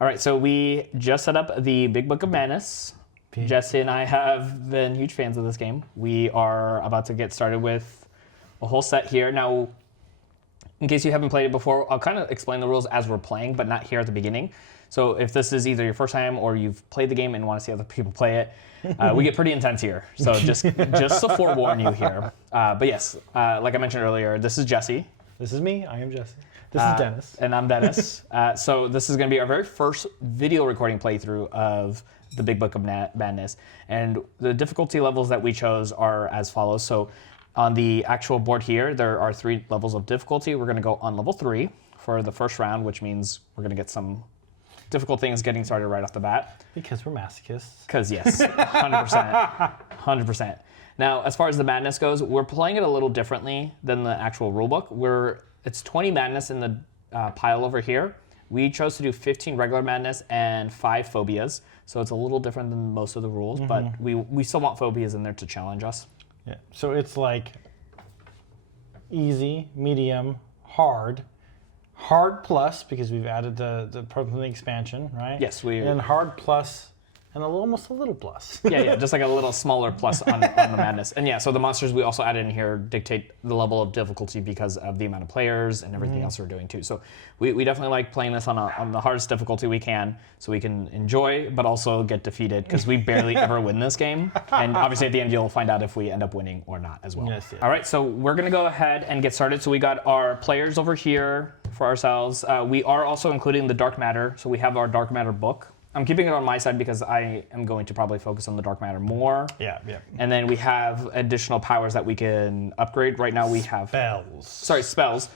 All right, so we just set up the Big Book of Madness. Jesse and I have been huge fans of this game. We are about to get started with a whole set here. Now, in case you haven't played it before, I'll kind of explain the rules as we're playing, but not here at the beginning. So if this is either your first time or you've played the game and want to see other people play it, we get pretty intense here. So just to forewarn you here. But yes, like I mentioned earlier, this is Jesse. This is me. I am Jesse. This is Dennis. And I'm Dennis. So this is going to be our very first video recording playthrough of the Big Book of Madness. And the difficulty levels that we chose are as follows. So on the actual board here, there are 3 levels of difficulty. We're going to go on level 3 for the first round, which means we're going to get some difficult things getting started right off the bat. Because we're masochists. Because yes, 100%. 100%. Now, as far as the madness goes, we're playing it a little differently than the actual rulebook. It's 20 madness in the pile over here. We chose to do 15 regular madness and 5 phobias. So it's a little different than most of the rules, but we still want phobias in there to challenge us. Yeah. So it's like easy, medium, hard plus because we've added the from the expansion, right? Yes, and hard plus. And almost a little plus. yeah, just like a little smaller plus on the madness. And yeah, so the monsters we also added in here dictate the level of difficulty because of the amount of players and everything else we're doing too. So we definitely like playing this on the hardest difficulty we can so we can enjoy, but also get defeated because we barely ever win this game. And obviously at the end, you'll find out if we end up winning or not as well. Yes. All right, so we're gonna go ahead and get started. So we got our players over here for ourselves. We are also including the dark matter. So we have our dark matter book. I'm keeping it on my side because I am going to probably focus on the dark matter more. Yeah. And then we have additional powers that we can upgrade. Right now we have spells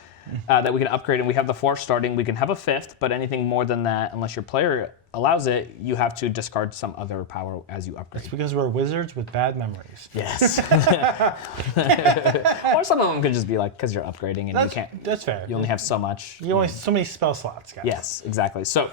that we can upgrade, and we have the 4 starting. We can have a 5th, but anything more than that, unless your player allows it, you have to discard some other power as you upgrade. It's because we're wizards with bad memories. Yes. Or some of them could just be like, because you're upgrading and you can't. That's fair. You only have so much. You only so many spell slots, guys. Yes, exactly. So.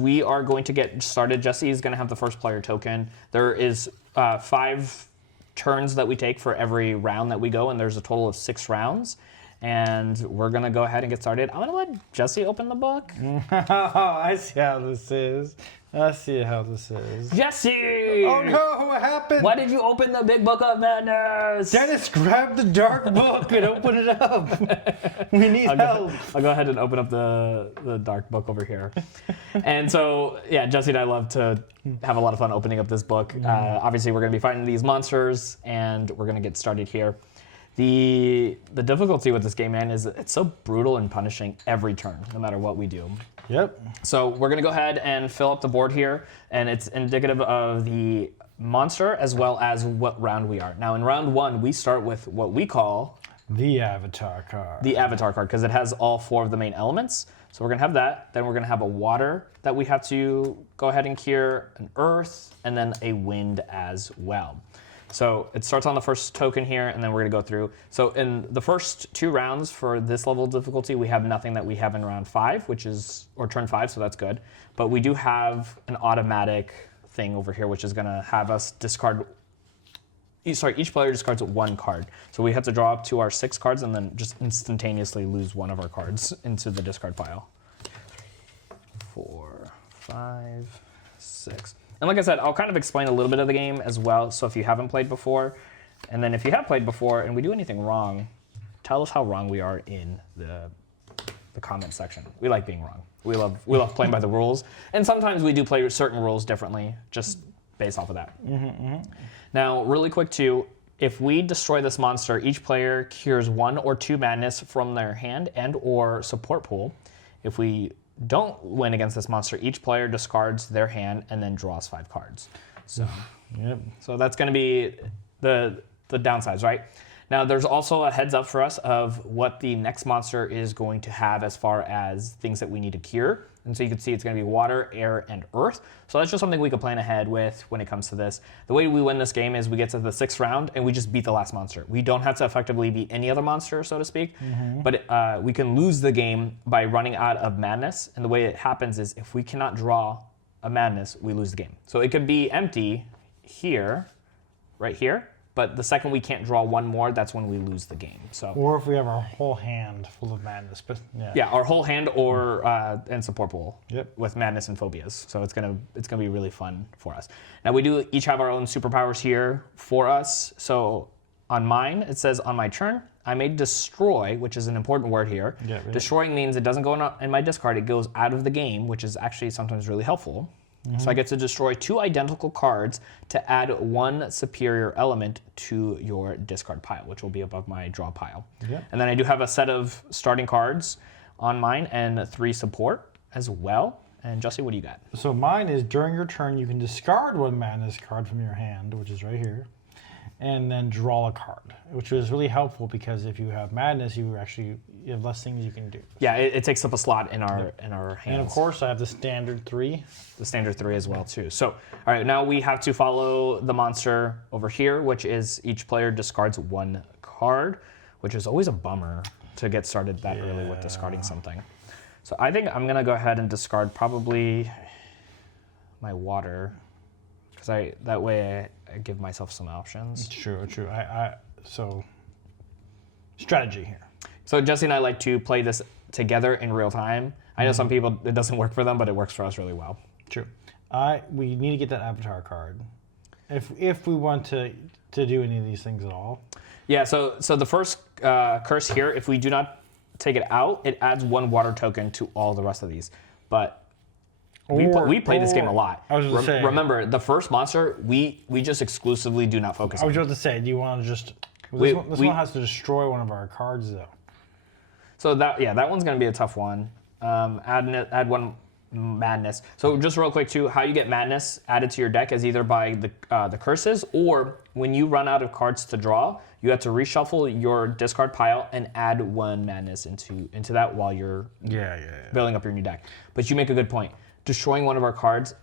We are going to get started. Jesse is going to have the first player token. There is 5 turns that we take for every round that we go, and there's a total of 6 rounds. And we're going to go ahead and get started. I'm going to let Jesse open the book. I see how this is. Jesse! Oh no, what happened? Why did you open the Big Book of Madness? Dennis, grab the dark book and open it up. We need help. I'll go ahead and open up the dark book over here. And so, yeah, Jesse and I love to have a lot of fun opening up this book. Obviously, we're going to be fighting these monsters, and we're going to get started here. The difficulty with this game, man, is it's so brutal and punishing every turn, no matter what we do. Yep. So we're going to go ahead and fill up the board here, and it's indicative of the monster as well as what round we are. Now, in round 1, we start with what we call the avatar card. The avatar card, because it has all 4 of the main elements. So we're going to have that. Then we're going to have a water that we have to go ahead and cure, an earth, and then a wind as well. So it starts on the first token here, and then we're going to go through. So in the first 2 rounds for this level of difficulty, we have nothing that we have in round 5, or turn 5, so that's good. But we do have an automatic thing over here, which is going to have us discard. Each player discards 1 card. So we have to draw up to our 6 cards and then just instantaneously lose one of our cards into the discard pile. 4, 5, 6. And like I said, I'll kind of explain a little bit of the game as well, so if you haven't played before, and then if you have played before and we do anything wrong, tell us how wrong we are in the comment section. We like being wrong. We love playing by the rules, and sometimes we do play certain rules differently, just based off of that. Now, really quick too, if we destroy this monster, each player cures 1 or 2 madness from their hand and or support pool. If we don't win against this monster, each player discards their hand and then draws 5 cards. So, so that's going to be the downsides, right? Now, there's also a heads up for us of what the next monster is going to have as far as things that we need to cure. And so you can see it's going to be water, air, and earth. So that's just something we can plan ahead with when it comes to this. The way we win this game is we get to the 6th round and we just beat the last monster. We don't have to effectively beat any other monster, so to speak. But we can lose the game by running out of madness. And the way it happens is if we cannot draw a madness, we lose the game. So it could be empty here, right here, but the second we can't draw one more, that's when we lose the game. So Or if we have our whole hand full of madness. But yeah, our whole hand or and support pool Yep. with madness and phobias. So it's gonna be really fun for us. Now we do each have our own superpowers here for us. So on mine, it says on my turn, I may destroy, which is an important word here. Yeah, really. Destroying means it doesn't go in my discard, it goes out of the game, which is actually sometimes really helpful. So I get to destroy 2 identical cards to add 1 superior element to your discard pile, which will be above my draw pile. Yeah. And then I do have a set of starting cards on mine and 3 support as well. And Jesse, what do you got? So mine is during your turn, you can discard 1 madness card from your hand, which is right here, and then draw a card, which is really helpful because if you have madness, you have less things you can do. Yeah, it takes up a slot in our hands. And of course, I have the standard 3. The standard 3 as well too. So, all right, now we have to follow the monster over here, which is each player discards 1 card, which is always a bummer to get started that early with discarding something. So I think I'm gonna go ahead and discard probably my water, because that way I give myself some options. True. So strategy here. So Jesse and I like to play this together in real time. I know some people, it doesn't work for them, but it works for us really well. True. We need to get that avatar card if we want to do any of these things at all. Yeah, so the first curse here, if we do not take it out, it adds 1 water token to all the rest of these. But we play this game a lot. I was just saying. Remember, the first monster, we just exclusively do not focus I on. was about to say, do you want to just... We- This we- one has to destroy one of our cards, though. So that one's going to be a tough one. Add 1 madness. So just real quick too, how you get madness added to your deck is either by the curses, or when you run out of cards to draw, you have to reshuffle your discard pile and add 1 madness into that while you're building up your new deck. But you make a good point. Destroying one of our cards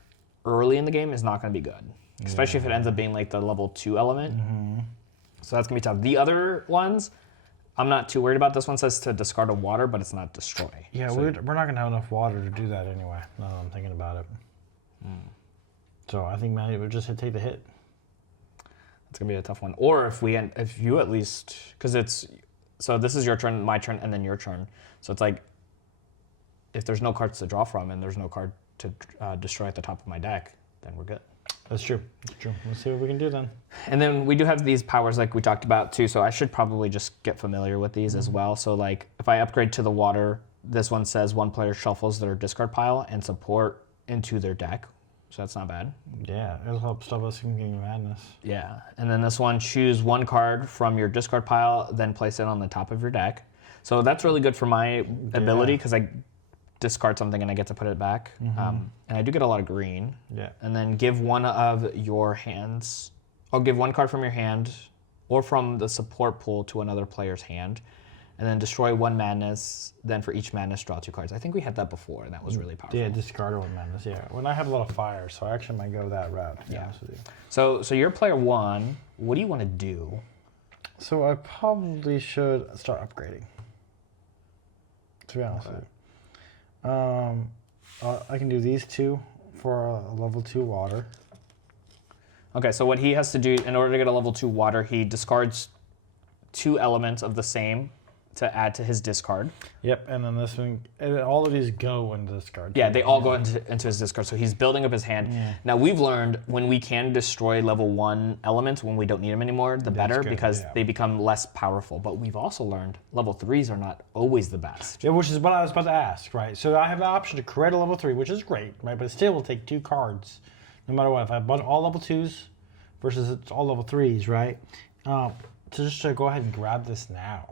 early in the game is not going to be good, especially if it ends up being like the level 2 element. So that's going to be tough. The other ones, I'm not too worried about. This one says to discard a water, but it's not destroy. Yeah, So we're not going to have enough water to do that anyway, now that I'm thinking about it. So I think Manny would just take the hit. it's going to be a tough one. Or if you at least, because so this is your turn, my turn, and then your turn. So it's like, if there's no cards to draw from and there's no card to destroy at the top of my deck, then we're good. That's true. Let's see what we can do then. And then we do have these powers like we talked about too, so I should probably just get familiar with these as well. So like if I upgrade to the water, this one says 1 player shuffles their discard pile and support into their deck. So that's not bad. Yeah, it'll help stop us from getting madness. Yeah. And then this one, choose 1 card from your discard pile, then place it on the top of your deck. So that's really good for my ability because I discard something and I get to put it back. And I do get a lot of green. Yeah. And then give 1 of your hands, or give 1 card from your hand or from the support pool to another player's hand. And then destroy 1 madness, then for each madness draw 2 cards. I think we had that before and that was really powerful. Yeah, discard 1 madness, yeah. When I have a lot of fire, so I actually might go that route, to be honest with you. So you're player 1. What do you want to do? So I probably should start upgrading, to be honest with you. I can do these 2 for a level 2 water. Okay, so what he has to do in order to get a level 2 water, he discards 2 elements of the same to add to his discard. Yep, and then this one, and all of these go into discard. Yeah, they all go into his discard, so he's building up his hand. Yeah. Now, we've learned when we can destroy level 1 elements when we don't need them anymore, the better, good, because they become less powerful. But we've also learned level 3s are not always the best. Yeah, which is what I was about to ask, right? So I have the option to create a level 3, which is great, right? But it still will take 2 cards, no matter what. If I have all level 2s versus it's all level 3s, right? So just to go ahead and grab this now.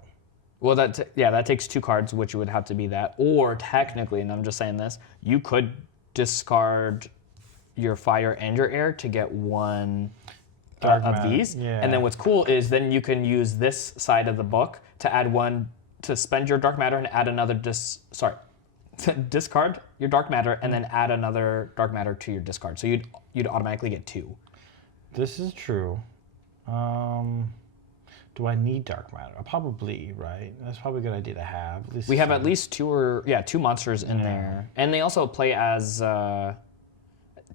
Well, that takes 2 cards, which would have to be that. Or technically, and I'm just saying this, you could discard your fire and your air to get 1 of these. Yeah. And then what's cool is then you can use this side of the book to add 1, to spend your dark matter and add another discard your dark matter and then add another dark matter to your discard. So you'd automatically get 2. This is true. Do I need dark matter? Probably, right? That's probably a good idea to have. At least We have at least 2 monsters in there, and they also play as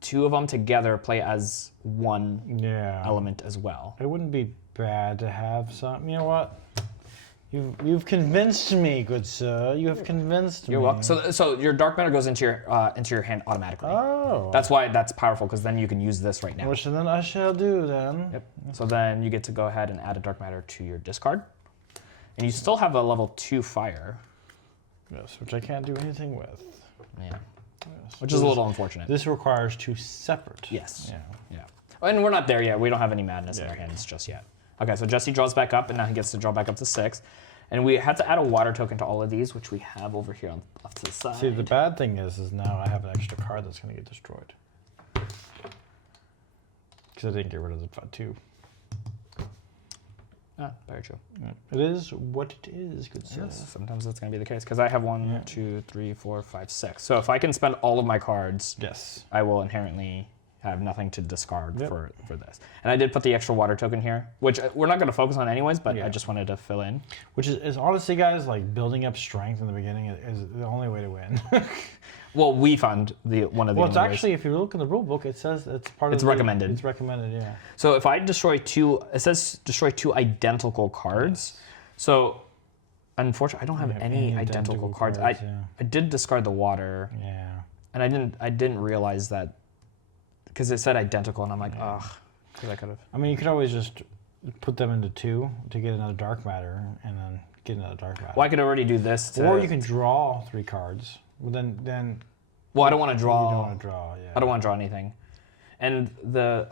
two of them together play as one Yeah. element as well. It wouldn't be bad to have some. You know what? You've convinced me, good sir. You have convinced me. You're welcome. So your dark matter goes into your hand automatically. Oh. That's why that's powerful, because then you can use this right now. Which then I shall do then. Yep. So then you get to go ahead and add a dark matter to your discard, and you still have a level 2 fire. Yes, which I can't do anything with. Yeah. Yes. Which is a little unfortunate. This requires 2 separate. Yes. Yeah. Yeah. And we're not there yet. We don't have any madness in our hands just yet. Okay, so Jesse draws back up, and now he gets to draw back up to 6. And we had to add a water token to all of these, which we have over here on off to the side. See, the bad thing is now I have an extra card that's going to get destroyed. Because I didn't get rid of the 2. Ah, very true. It is what it is, good sir. Yes, sometimes that's going to be the case, because I have 1, 2, 3, 4, 5, 6. So if I can spend all of my cards, Yes. I will inherently have nothing to discard for this. And I did put the extra water token here, which we're not going to focus on anyways, but I just wanted to fill in. Which is honestly, guys, like building up strength in the beginning is the only way to win. Well, we found one of the Well, it's only actually, if you look in the rule book, it says it's part of It's recommended. It's recommended, yeah. So if I destroy 2, it says destroy 2 identical cards. Yes. So unfortunately, I don't have any identical cards. I did discard the water. Yeah. And I didn't realize that, because it said identical, and I'm like, ugh, because I could have. I mean, you could always just put them into 2 to get another dark matter, and then get another dark matter. Well, I could already do this. Or you can draw 3 cards. Well, then. Well, I don't want to draw. You don't want to draw, yeah. I don't want to draw anything. And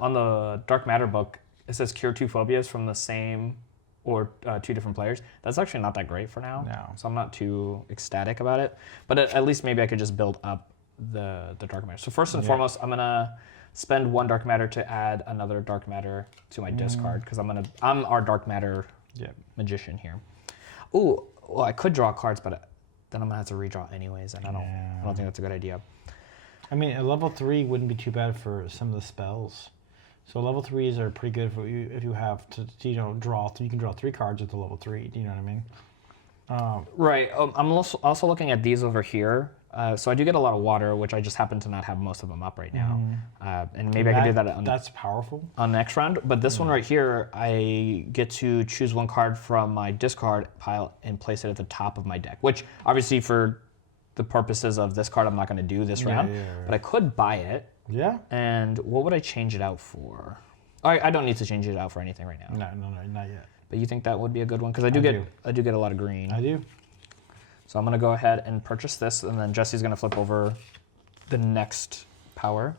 on the dark matter book, it says cure 2 phobias from the same or 2 different players. That's actually not that great for now. No. So I'm not too ecstatic about it. But at least maybe I could just build up the dark matter. So first and foremost, I'm gonna spend 1 dark matter to add another dark matter to my discard, because I'm our dark matter magician here. Ooh, well, I could draw cards, but then I'm gonna have to redraw anyways, and I don't think that's a good idea. I mean, a level 3 wouldn't be too bad for some of the spells. So level 3s are pretty good for you if you have to draw. You can draw 3 cards with the level 3. Do you know what I mean? Right. I'm also looking at these over here. So I do get a lot of water, which I just happen to not have most of them up right now. And maybe I could do that that's powerful. On next round. But this one right here, I get to choose 1 card from my discard pile and place it at the top of my deck, which obviously for the purposes of this card, I'm not going to do this round. But I could buy it. Yeah. And what would I change it out for? I don't need to change it out for anything right now. No, not yet. But you think that would be a good one? Because I do get a lot of green. I do. So I'm going to go ahead and purchase this, and then Jesse's going to flip over the next power.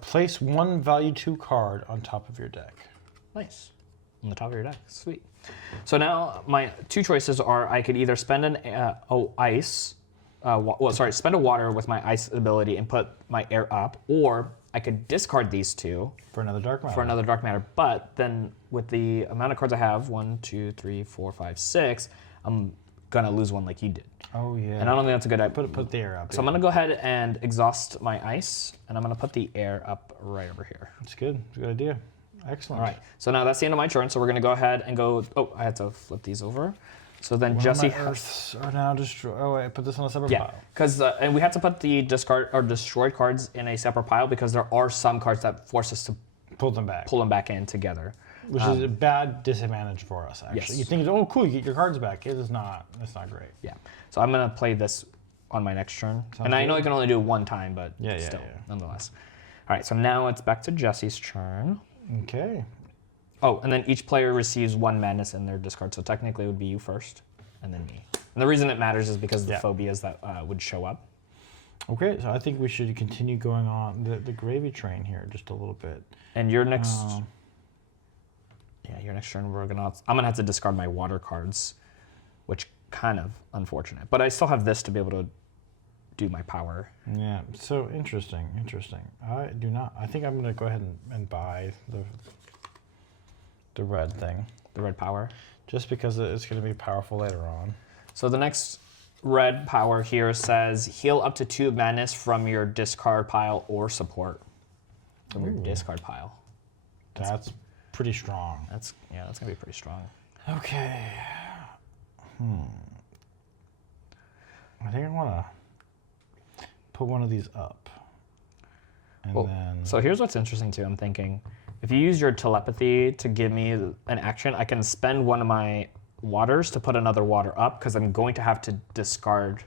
Place 1 value 2 card on top of your deck. Nice. On the top of your deck. Sweet. So now my 2 choices are I could either spend spend a water with my ice ability and put my air up, or I could discard these 2 for another dark matter. But then with the amount of cards I have, 1, 2, 3, 4, 5, 6, I'm gonna lose 1 like you did. Oh yeah. And I don't think that's a good idea. Put the air up. So I'm gonna go ahead and exhaust my ice, and I'm gonna put the air up right over here. That's good. It's a good idea. Excellent. All right. So now that's the end of my turn. So we're gonna go ahead and go. Oh, I had to flip these over. So then Jesse. Earths are now destroyed. Oh wait, put this on a separate Yeah, pile. because and we have to put the discard or destroyed cards in a separate pile, because there are some cards that force us to Pull them back. pull them back in together. Which is a bad disadvantage for us, actually. Yes. You think, oh, cool, you get your cards back. It is not. It's not great. Yeah. So I'm gonna play this on my next turn, and I know I can only do it 1 time, but still, nonetheless. All right. So now it's back to Jesse's turn. Okay. Oh, and then each player receives 1 madness in their discard. So technically, it would be you first, and then me. And the reason it matters is because of the phobias that would show up. Okay, so I think we should continue going on the gravy train here just a little bit. And your next. Your next turn, I'm gonna have to discard my water cards, which kind of unfortunate. But I still have this to be able to do my power. Yeah, so interesting. I do not. I think I'm gonna go ahead and buy the red thing. The red power. Just because it's gonna be powerful later on. So the next red power here says heal up to 2 madness from your discard pile or support. From your discard pile. That's pretty strong. That's gonna be pretty strong. Okay. I think I want to put one of these up, and then So here's what's interesting too. I'm thinking, if you use your telepathy to give me an action, I can spend one of my waters to put another water up because I'm going to have to discard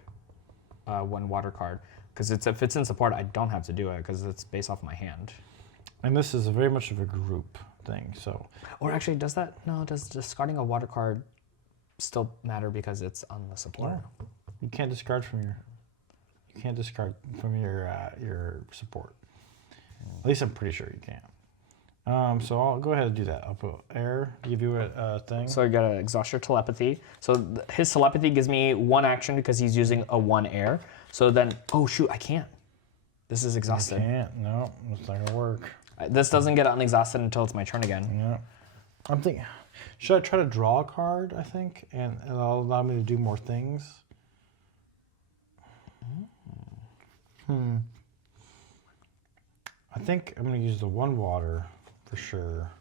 one water card. Because if it's in support, I don't have to do it because it's based off my hand. And this is very much of a group thing, so. Or actually, does discarding a water card still matter because it's on the support? Yeah. You can't discard from your support. At least I'm pretty sure you can. So I'll go ahead and do that. I'll put air to give you a thing. So I gotta exhaust your telepathy. So his telepathy gives me one action because he's using a 1 air. So then, oh shoot, I can't. This is exhausted. I can't. No, it's not gonna work. This doesn't get unexhausted until it's my turn again. Yeah. I'm thinking, should I try to draw a card, I think, and it'll allow me to do more things? I think I'm going to use the 1 water for sure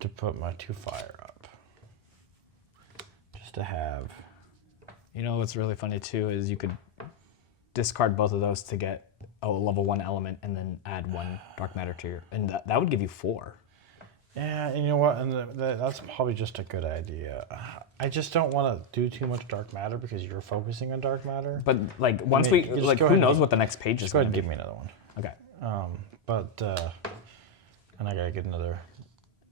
to put my 2 fire up. Just to have. You know what's really funny too is you could discard both of those to get a level 1 element and then add 1 dark matter to your, and that would give you 4. Yeah, and you know what? And that's probably just a good idea. I just don't want to do too much dark matter because you're focusing on dark matter. But like once who knows what the next page is Go ahead going and to give be. me another one. Okay. And I gotta get another.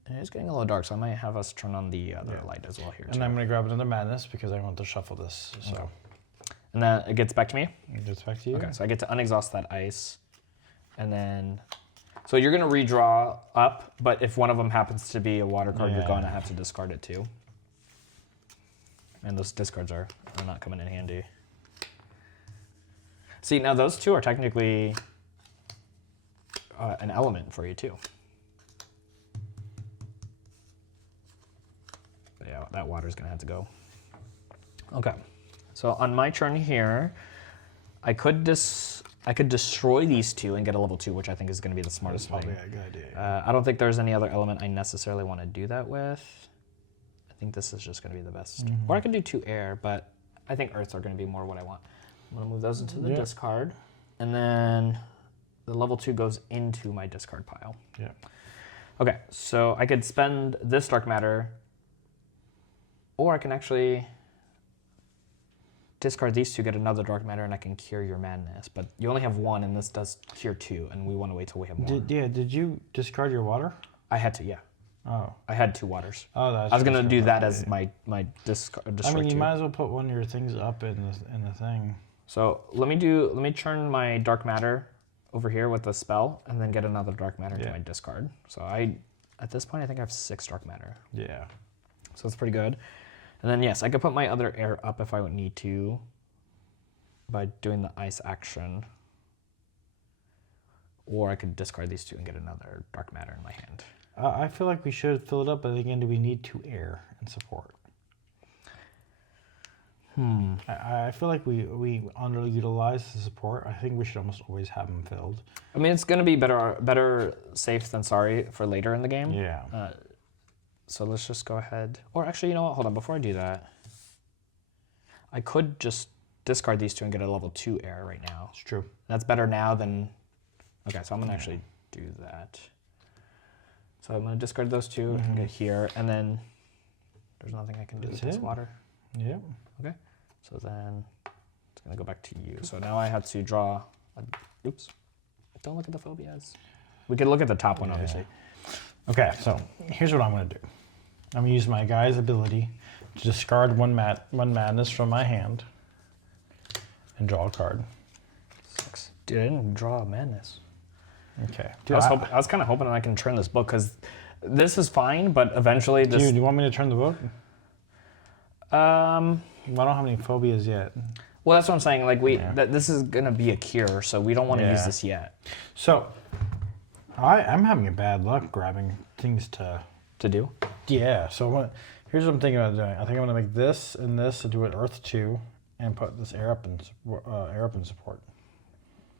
It's getting a little dark, so I might have us turn on the other light as well here. And I'm gonna grab another madness because I want to shuffle this. So. Okay. And then it gets back to me? It gets back to you. Okay, so I get to unexhaust that ice. And then, so you're gonna redraw up, but if one of them happens to be a water card, you're gonna have to discard it too. And those discards are not coming in handy. See, now those 2 are technically an element for you too. But yeah, that water's gonna have to go. Okay. So on my turn here, I could destroy these 2 and get a level 2, which I think is going to be the smartest thing. Probably a good idea. I don't think there's any other element I necessarily want to do that with. I think this is just going to be the best. Or I could do 2 air, but I think earths are going to be more what I want. I'm going to move those into the discard, and then the level 2 goes into my discard pile. Yeah. Okay, so I could spend this dark matter, or I can actually discard these 2, get another dark matter, and I can cure your madness. But you only have 1, and this does cure 2, and we want to wait till we have more. Did you discard your water? I had to, yeah. Oh. I had 2 waters. Oh, that's. I was gonna do that as my discard. I mean, you might as well put one of your things up in the thing. So let me turn my dark matter over here with the spell, and then get another dark matter to my discard. So at this point, I think I have 6 dark matter. Yeah. So it's pretty good. And then yes, I could put my other air up if I would need to by doing the ice action. Or I could discard these 2 and get another dark matter in my hand. I feel like we should fill it up, but again, do we need 2 air and support? I feel like we underutilize the support. I think we should almost always have them filled. I mean, it's going to be better safe than sorry for later in the game. Yeah. So let's just go ahead. Or actually, you know what? Hold on. Before I do that, I could just discard these 2 and get a level 2 air right now. It's true. That's better now than... Okay, so I'm going to actually do that. So I'm going to discard those 2 and get here. And then there's nothing I can do with this water. Yeah. Okay. So then it's going to go back to you. So now I have to draw... Oops. Don't look at the phobias. We could look at the top one, obviously. Okay, so here's what I'm going to do. I'm going to use my guy's ability to discard one madness from my hand and draw a card. 6. Dude, I didn't draw a madness. Okay. Dude, I was kind of hoping I can turn this book because this is fine, but eventually this... Do you want me to turn the book? I don't have any phobias yet. Well, that's what I'm saying. Like this is gonna be a cure, so we don't want to use this yet. So, I'm having a bad luck grabbing things to do. Yeah. So here's what I'm thinking about doing. I think I'm gonna make this and this to do it Earth 2, and put this air up in support.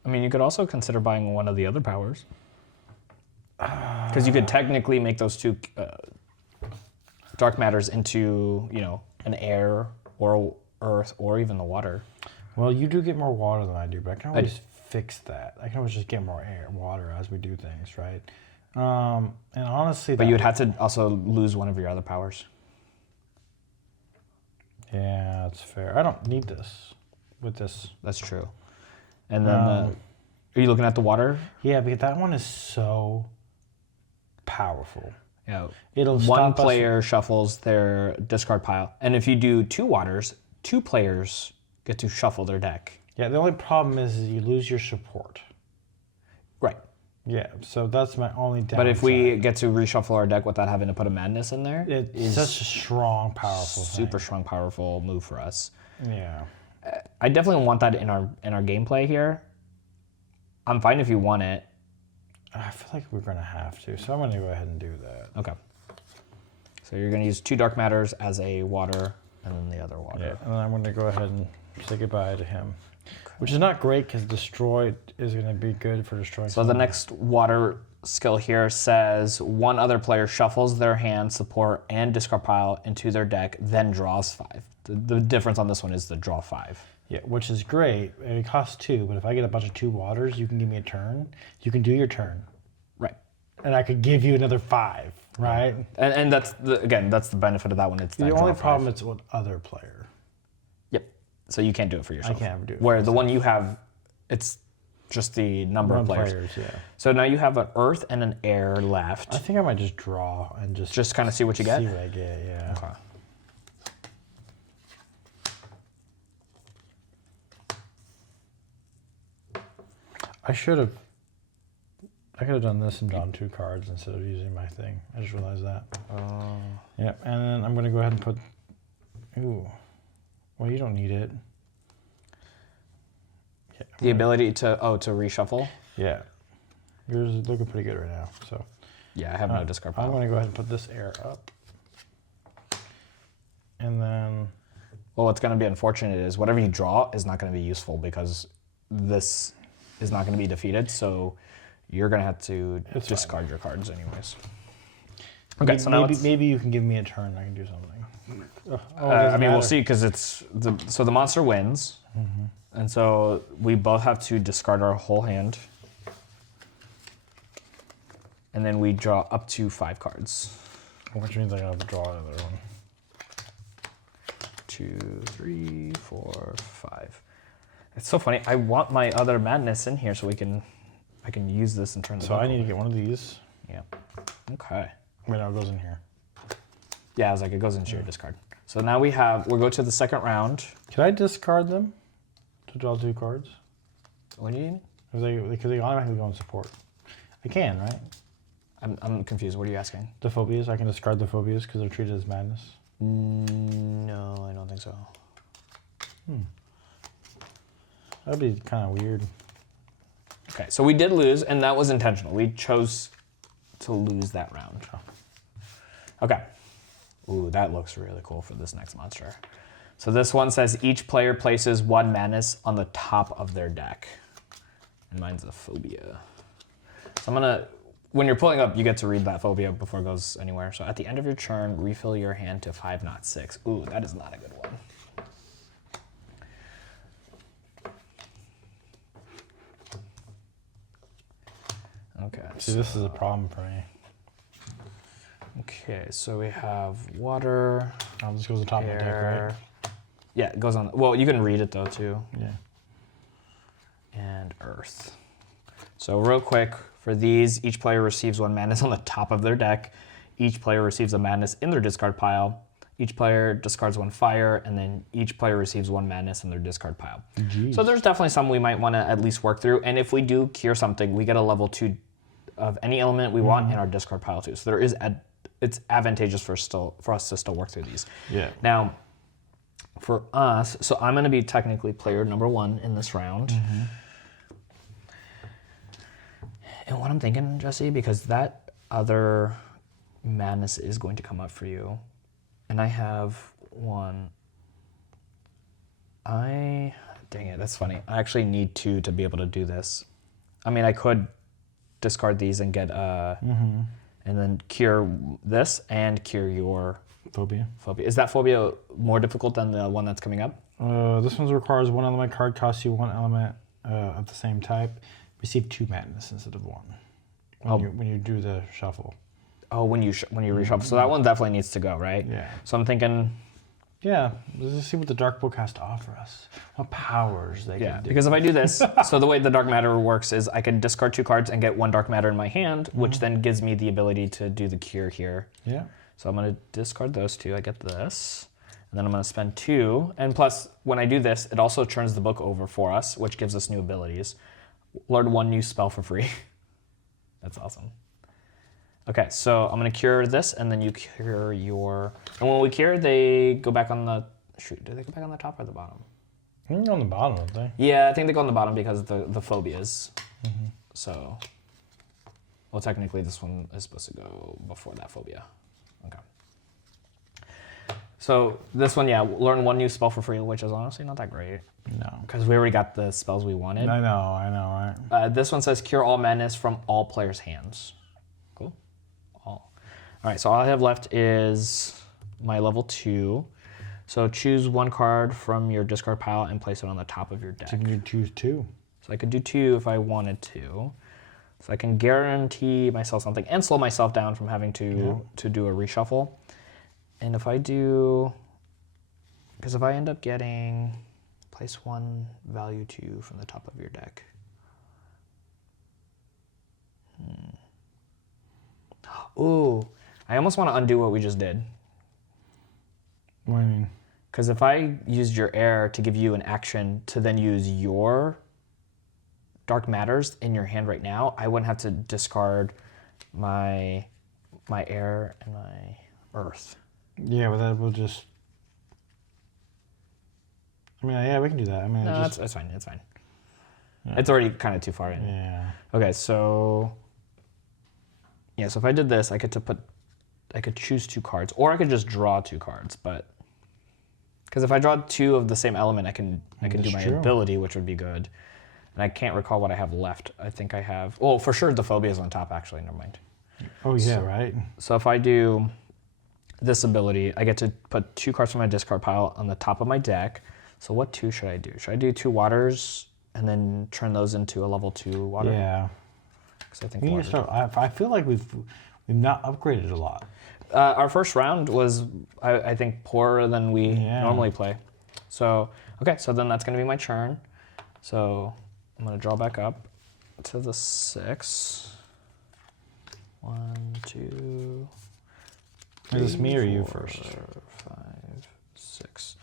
I mean, you could also consider buying one of the other powers, because you could technically make those 2 dark matters into an air or earth or even the water. Well, you do get more water than I do, but I can always fix that. I can always just get more water as we do things, right? And honestly, But you'd have to also lose one of your other powers. Yeah, that's fair. I don't need this with this. That's true. And then, are you looking at the water? Yeah, because that one is so powerful. Yeah. It'll One stop us. player shuffles their discard pile. And if you do 2 waters, 2 players get to shuffle their deck. Yeah, the only problem is you lose your support. Right. Yeah, so that's my only downside. But if we get to reshuffle our deck without having to put a madness in there, it's such a strong, powerful super strong, powerful move for us. thing. Yeah. I definitely want that in our gameplay here. I'm fine if you want it. I feel like we're going to have to, so I'm going to go ahead and do that. Okay. So you're going to use 2 dark matters as a water, and then the other water. Yeah, and then I'm going to go ahead and say goodbye to him. Which is not great because destroy is going to be good for destroying. So the next water skill here says 1 other player shuffles their hand, support, and discard pile into their deck, then draws 5. The difference on this one is the draw 5. Yeah, which is great. It costs 2, but if I get a bunch of 2 waters, you can give me a turn. You can do your turn. Right. And I could give you another 5, right? And that's that's the benefit of that one. It's that The draw only 5. problem is with other player. Yep. So you can't do it for yourself. I can't do it. Where the one you have, it's just the number of players. Yeah. So now you have an earth and an air left. I think I might just draw and just Kind of see what you get. see what I get. Yeah. Okay. I could have done this and drawn 2 cards instead of using my thing. I just realized that. Yeah, and then I'm gonna go ahead and put. Ooh. Well, you don't need it. Yeah. The ability to reshuffle. Yeah. Yours is looking pretty good right now. So. Yeah, I have no discard I'm pile. gonna go ahead and put this air up. And then. Well, what's going to be unfortunate is whatever you draw is not going to be useful because this is not going to be defeated. So you're going to have to discard your cards anyways. Okay, so now maybe you can give me a turn. I can do something. I mean, we'll see because it's the monster wins, and so we both have to discard our whole hand, and then we draw up to 5 cards. Which means I have to draw another one. 2, 3, 4, 5. It's so funny. I want my other madness in here so I can use this and turn the. So I need to get one of these. Yeah. Okay. Wait, no, it goes in here. Yeah, I was like, it goes into your discard. So now we'll go to the second round. Can I discard them to draw 2 cards? What do you need? Because they automatically go in support. I can, right? I'm confused. What are you asking? The phobias, I can discard the phobias because they're treated as madness. No, I don't think so. That'd be kind of weird. Okay, so we did lose, and that was intentional. We chose to lose that round. Okay. Ooh, that looks really cool for this next monster. So this one says each player places 1 madness on the top of their deck. And mine's a phobia. So I'm gonna, when you're pulling up, you get to read that phobia before it goes anywhere. So at the end of your turn, refill your hand to 5, not 6. Ooh, that is not a good one. Okay. See, this is a problem for me. Okay, so we have water, This goes on top of the deck, air. Yeah, it goes on. Well, you can read it though too. right? Yeah. And earth. So real quick, for these, each player receives 1 madness on the top of their deck. Each player receives a madness in their discard pile. Each player discards 1 fire, and then each player receives 1 madness in their discard pile. Jeez. So there's definitely some we might want to at least work through. And if we do cure something, we get a level 2 of any element we want in our discard pile too. So there is it's advantageous for us to still work through these. Yeah. Now, for us, so I'm going to be technically player number 1 in this round. And what I'm thinking, Jesse, because that other madness is going to come up for you, and I have 1. Dang it, that's funny. I actually need 2 to be able to do this. I mean, I could discard these and get and then cure this and cure your Phobia. phobia. Is that phobia more difficult than the one that's coming up? This one requires 1 element card, costs you 1 element of the same type receive 2 madness instead of 1 when you do the shuffle. Oh, when you reshuffle. So that one definitely needs to go, right? Yeah. So I'm thinking. Yeah, let's see what the Dark Book has to offer us. What powers they can do. Because if I do this, so the way the dark matter works is I can discard 2 cards and get 1 dark matter in my hand, which then gives me the ability to do the cure here. Yeah. So I'm going to discard those 2. I get this. And then I'm going to spend 2. And plus, when I do this, it also turns the book over for us, which gives us new abilities. Learn 1 new spell for free. That's awesome. Okay, so I'm going to cure this, and then you cure your... And when we cure, they go back on the... Shoot, do they go back on the top or the bottom? On the bottom, don't they? Yeah, I think they go on the bottom because of the phobias. So... Well, technically, this one is supposed to go before that phobia. Okay. So this one, yeah, learn 1 new spell for free, which is honestly not that great. No. Because we already got the spells we wanted. I know, right? This one says cure all madness from all players' hands. Cool. All right, so all I have left is my level 2. So choose 1 card from your discard pile and place it on the top of your deck. So you can choose 2. So I could do 2 if I wanted to. So I can guarantee myself something and slow myself down from having to do a reshuffle. And if I do, because if I end up getting place 1 value 2 from the top of your deck. Ooh, I almost want to undo what we just did. What do you mean? Because if I used your air to give you an action to then use your dark matters in your hand right now, I wouldn't have to discard my air and my earth. Yeah, but that will just... I mean, yeah, we can do that. I mean, No, just... it's fine. It's fine. Yeah. It's already kind of too far in. Yeah. Okay, so... Yeah, so if I did this, I could choose 2 cards, or I could just draw 2 cards, but... Because if I draw 2 of the same element, I can do my ability, which would be good. And I can't recall what I have left. I think I have... Oh, for sure the phobia is on top, actually. Never mind. Oh, yeah, right? So if I do this ability, I get to put 2 cards from my discard pile on the top of my deck. So what 2 should I do? Should I do 2 waters and then turn those into a level 2 water? Yeah. Because I think We need to start, I feel like we've not upgraded a lot. Our first round was, I think, poorer than we normally play. So, okay, so then that's going to be my turn. So I'm going to draw back up to the 6. 1, 2, 3, Is this me or you 4, first? 5, 6.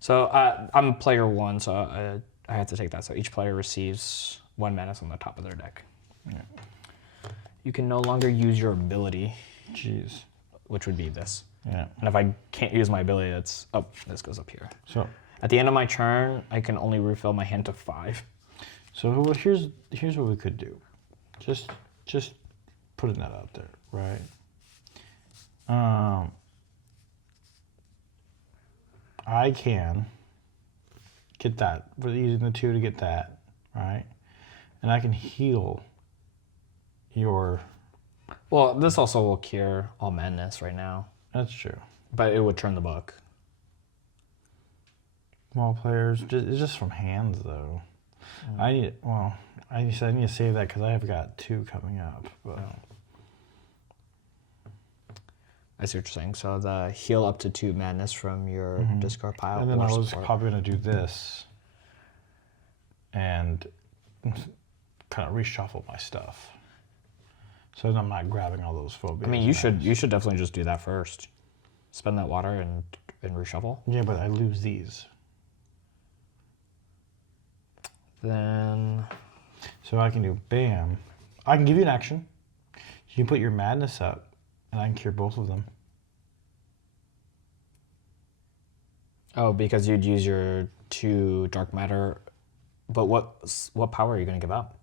So I'm player 1, so I have to take that. So each player receives 1 madness on the top of their deck. Yeah. You can no longer use your ability. Jeez. Which would be this. Yeah. And if I can't use my ability, this goes up here. So at the end of my turn, I can only refill my hand to 5. So here's what we could do. Just putting that out there, right? I can get that, but using the 2 to get that, right? And I can heal your... Well, this also will cure all madness right now. That's true. But it would turn the book. Small players, it's just from hands though. I need to save that because I have got 2 coming up. But I see what you're saying. So the heal up to 2 madness from your discard pile. and then I was probably gonna do this and kind of reshuffle my stuff, so I'm not grabbing all those phobias. I mean, you should definitely just do that first. Spend that water and reshuffle. Yeah, but I lose these. Then... So I can do bam. I can give you an action. You can put your madness up, and I can cure both of them. Oh, because you'd use your 2 dark matter. But what power are you going to give up?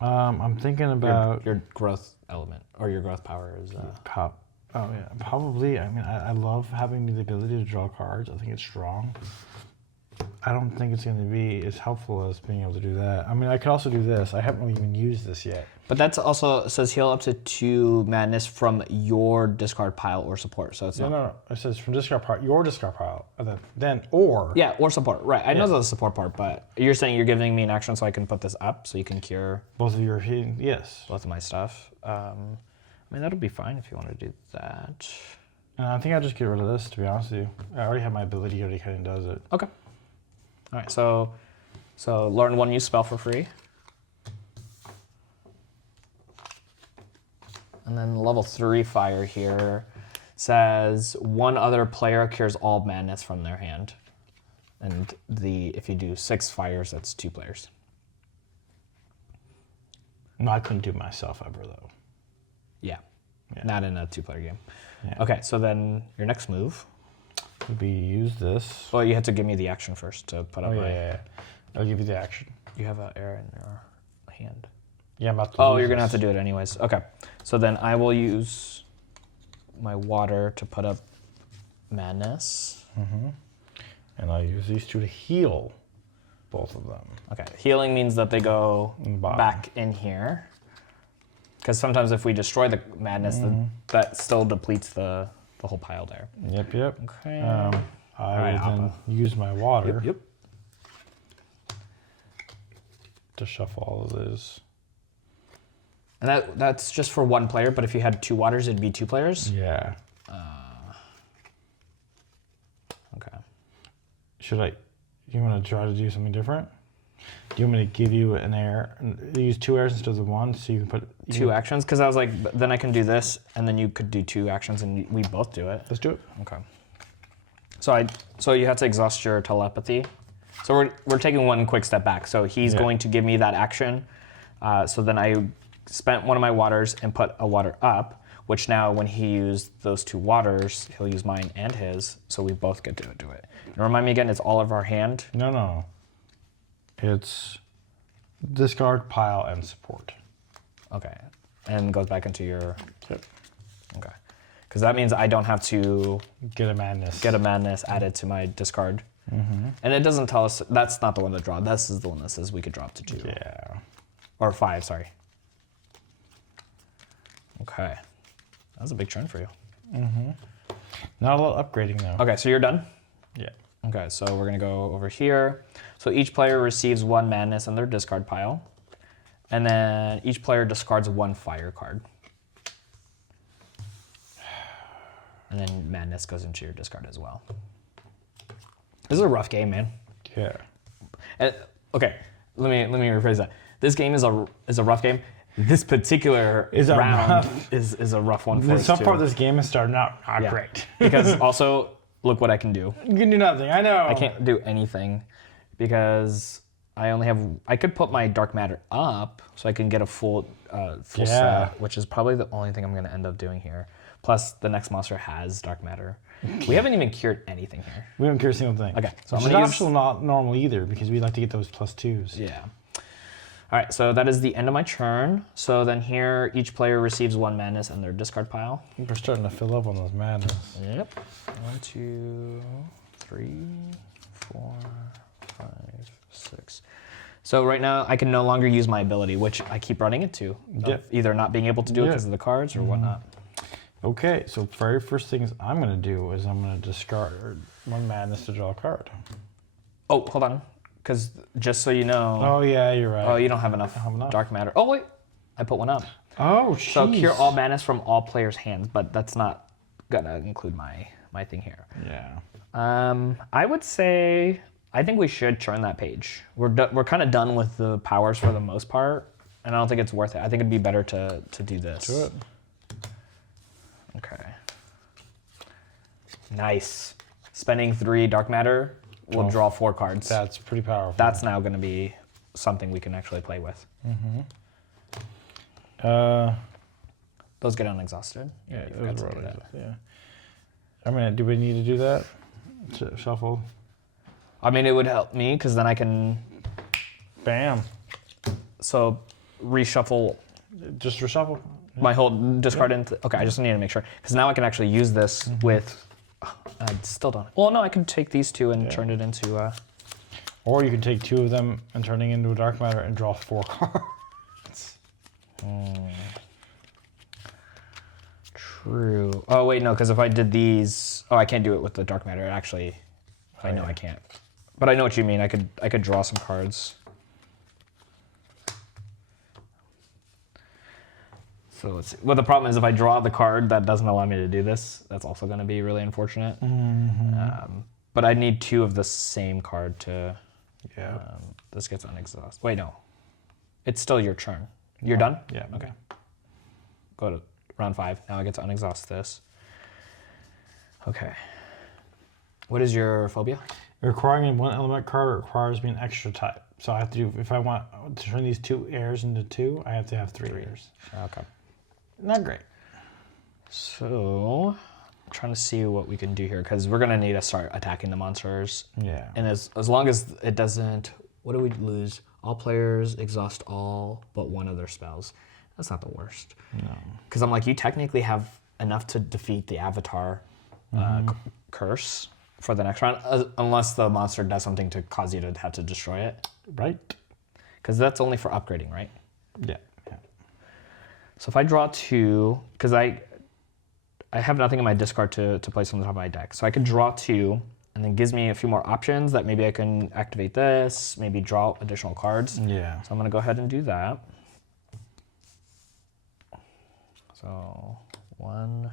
I'm thinking about... Your growth element, or your growth power is... Oh, yeah, probably. I mean, I love having the ability to draw cards. I think it's strong. I don't think it's going to be as helpful as being able to do that. I mean, I could also do this. I haven't even used this yet. But that's also, it says heal up to 2 madness from your discard pile or support. So it's No. It says from discard pile, your discard pile, and then or. Yeah, or support. Right. I know the support part, but you're saying you're giving me an action so I can put this up so you can cure Both of your, yes. both of my stuff. I mean, that'll be fine if you want to do that. I think I'll just get rid of this, to be honest with you. I already have my ability, already kind of does it. Okay. All right, so learn 1 new spell for free. And then level 3 fire here says 1 other player cures all madness from their hand. And if you do 6 fires, that's 2 players. No, I couldn't do it myself ever, though. Yeah. Not in a 2-player game. Yeah. Okay, so then your next move Would be use this. Well, you had to give me the action first to put up my... Yeah. I'll give you the action. You have an arrow in your hand. Yeah, I'm about to Oh, lose you're going to this. have to do it anyways. Okay. So then I will use my water to put up madness. And I'll use these 2 to heal both of them. Okay. Healing means that they go In the bottom. back in here. Because sometimes if we destroy the madness, that still depletes the whole pile there. Yep. Okay. I will then use my water Yep. to shuffle all of this. And that's just for 1 player, but if you had 2 waters, it'd be 2 players? Yeah. Okay. You want to try to do something different? Do you want me to give you an air, use 2 airs instead of 1, so you can put... 2 actions? Because I was like, then I can do this, and then you could do 2 actions, and we both do it. Let's do it. Okay. So you have to exhaust your telepathy. So we're taking 1 quick step back. So he's going to give me that action. So then I spent 1 of my waters and put a water up, which now when he used those 2 waters, he'll use mine and his, so we both get to do it. And remind me again, it's all of our hand? No. It's discard, pile, and support. Okay. And goes back into your... Yep. Okay. Because that means I don't have to Get a madness. get a madness added to my discard. And it doesn't tell us, that's not the one to draw. This is the one that says we could drop to 2. Yeah. Or 5, sorry. Okay. That was a big turn for you. Not a lot of upgrading, though. Okay, so you're done? Yeah. Okay, so we're going to go over here. So each player receives 1 madness in their discard pile. And then each player discards 1 fire card. And then madness goes into your discard as well. This is a rough game, man. Yeah. And, okay, let me rephrase that. This game is a rough game. This particular round is a rough one for us Some too. part of this game is starting out not Yeah. great. Because also, look what I can do. You can do nothing. I know. I can't do anything because I could put my dark matter up so I can get a full set, which is probably the only thing I'm going to end up doing here. Plus, the next monster has dark matter. We haven't even cured anything here. We don't care a single thing. Okay, so Which I'm is gonna use... actually not normal either because we like to get those +2s. Yeah. All right, so that is the end of my turn. So then here, each player receives 1 madness in their discard pile. We're starting to fill up on those madness. Yep. 1, 2, 3, 4, 5, 6. So right now, I can no longer use my ability, which I keep running into. Yep. Either not being able to do it because of the cards or whatnot. Okay, so very first things I'm going to do is I'm going to discard 1 madness to draw a card. Oh, hold on. Because just so you know... Oh, yeah, you're right. Oh, you don't have enough dark matter. Oh, wait. I put 1 up. Oh, jeez. So cure all madness from all players' hands, but that's not going to include my thing here. Yeah. I would say... I think we should turn that page. We're kind of done with the powers for the most part, and I don't think it's worth it. I think it'd be better to do this. Do it. Okay. Nice. Spending 3 dark matter will draw 4 cards. That's pretty powerful. That's now going to be something we can actually play with. Those get unexhausted. Yeah, you forgot those to are do that. yeah. I mean, do we need to do that? Shuffle? I mean, it would help me because then I can... Bam. So reshuffle Just reshuffle? my whole discard into... Okay, I just need to make sure. Because now I can actually use this with... I still don't... Well, no, I can take these 2 and turn it into... Or you can take 2 of them and turning into a dark matter and draw 4 cards. True. Oh wait, no, because if I did these, I can't do it with the dark matter. Actually, I know I can't. But I know what you mean. I could draw some cards. So let's see. Well, the problem is if I draw the card that doesn't allow me to do this, that's also going to be really unfortunate. But I need 2 of the same card to. Yeah. This gets unexhausted. Wait, no. It's still your turn. You're done? Yeah. Okay. Go to round 5. Now I get to unexhaust this. Okay. What is your phobia? Requiring a 1 element card requires me an extra type. So I have to do, if I want to turn these 2 airs into 2, I have to have 3 airs. Okay. Not great. So, I'm trying to see what we can do here, because we're going to need to start attacking the monsters. Yeah. And as long as it doesn't, what do we lose? All players exhaust all but 1 of their spells. That's not the worst. No. Because I'm like, you technically have enough to defeat the Avatar curse for the next round, unless the monster does something to cause you to have to destroy it. Right? Because that's only for upgrading, right? Yeah. So if I draw 2, because I have nothing in my discard to place on the top of my deck. So I could draw 2, and then gives me a few more options that maybe I can activate this, maybe draw additional cards. Yeah. So I'm going to go ahead and do that. So 1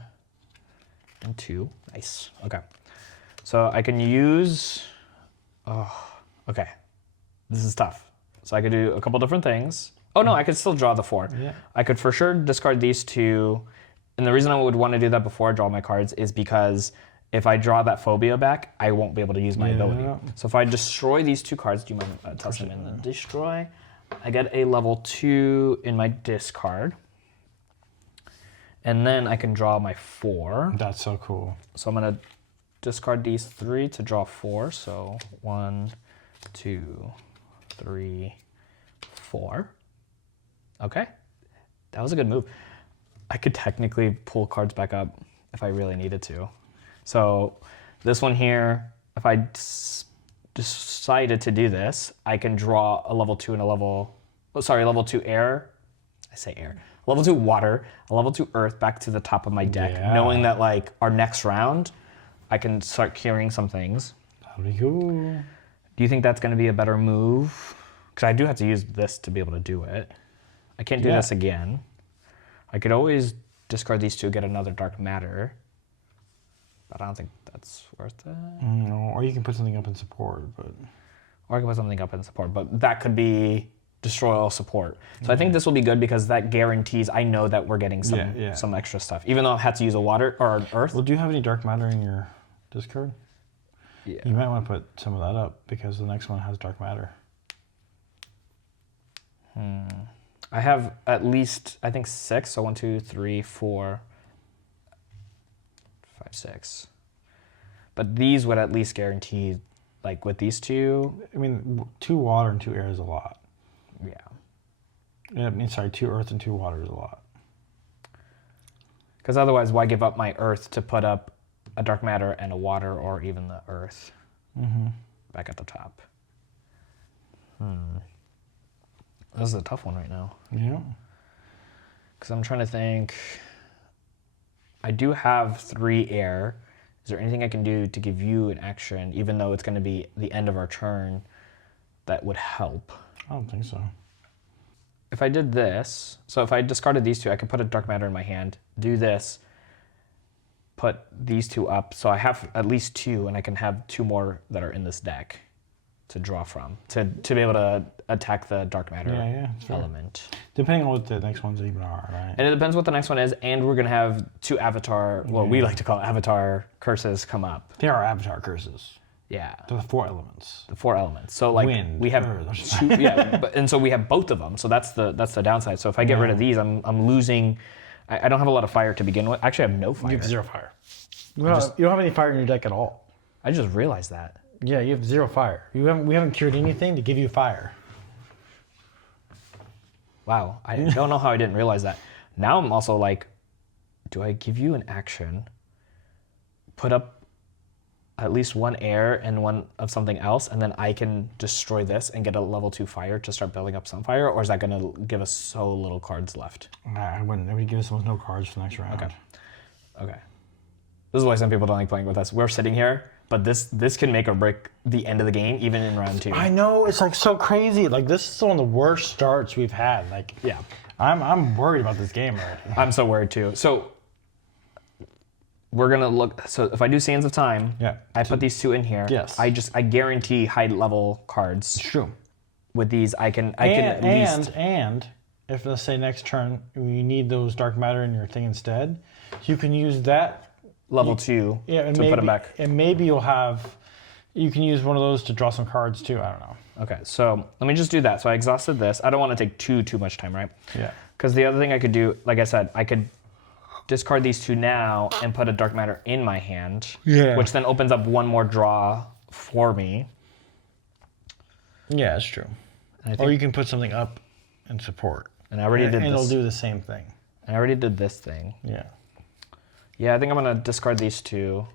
and 2. Nice. Okay. So I can use... okay. This is tough. So I could do a couple different things. Oh no, I could still draw the 4. Yeah. I could for sure discard these 2. And the reason I would want to do that before I draw my cards is because if I draw that phobia back, I won't be able to use my ability. So if I destroy these 2 cards, do you mind tossing them in the destroy? I get a level 2 in my discard. And then I can draw my 4. That's so cool. So I'm going to discard these 3 to draw 4. So 1, 2, 3, 4. Okay. That was a good move. I could technically pull cards back up if I really needed to. So this one here, if I decided to do this, I can draw a level 2 and a level 2 air. I say air. Level 2 water, a level 2 earth back to the top of my deck, knowing that like our next round, I can start carrying some things. That'd be cool. Do you think that's going to be a better move? Because I do have to use this to be able to do it. I can't do this again. I could always discard these 2, get another dark matter. But I don't think that's worth it. No, or you can put something up in support, but... Or I can put something up in support, but that could be destroy all support. So I think this will be good because that guarantees I know that we're getting some extra stuff. Even though I've had to use a water or an earth. Well, do you have any dark matter in your discard? Yeah. You might want to put some of that up because the next one has dark matter. I have at least, I think 6. So 1, 2, 3, 4, 5, 6. But these would at least guarantee, like with these 2. I mean, 2 water and 2 air is a lot. Yeah. I mean, sorry, 2 earth and 2 water is a lot. Because otherwise, why give up my earth to put up a dark matter and a water or even the earth back at the top? This is a tough one right now. Yeah. Because I'm trying to think. I do have 3 air. Is there anything I can do to give you an action, even though it's going to be the end of our turn, that would help? I don't think so. If I did this, so if I discarded these 2, I could put a dark matter in my hand, do this, put these 2 up, so I have at least 2, and I can have 2 more that are in this deck to draw from, to be able to attack the dark matter element. Depending on what the next ones even are, right? And it depends what the next one is, and we're going to have 2 avatar, we like to call it avatar curses come up. They are avatar curses. Yeah. They're the 4 elements. The 4 elements. So like Wind, we have earth. 2, and so we have both of them. So that's the downside. So if I get rid of these, I'm losing. I don't have a lot of fire to begin with. Actually, I have no fire. You have 0 fire. You don't have any fire in your deck at all. I just realized that. Yeah, you have 0 fire. We haven't cured anything to give you fire. Wow, I don't know how I didn't realize that. Now I'm also like, do I give you an action, put up at least one air and one of something else, and then I can destroy this and get a level 2 fire to start building up some fire, or is that going to give us so little cards left? Nah, I wouldn't. It would give us almost no cards for the next round. Okay. This is why some people don't like playing with us. We're sitting here, but this can make or break the end of the game, even in round 2. I know, it's like so crazy. Like, this is one of the worst starts we've had. Like, Yeah. I'm worried about this game already. I'm so worried too. So we're gonna look. So if I do Sands of Time, Yeah. I put these 2 in here. Yes. I guarantee high level cards. It's true. With these, I can at least. And if, let's say, next turn you need those dark matter in your thing instead, you can use that Level 2 and to maybe, put them back. And maybe you can use one of those to draw some cards too. I don't know. Okay, so let me just do that. So I exhausted this. I don't want to take too much time, right? Yeah. Because the other thing I could do, like I said, I could discard these 2 now and put a dark matter in my hand. Yeah. Which then opens up one more draw for me. Yeah, that's true. Or you can put something up in support. And I already did and this. it'll do the same thing. I already did this thing. Yeah. Yeah, I think I'm going to discard these 2,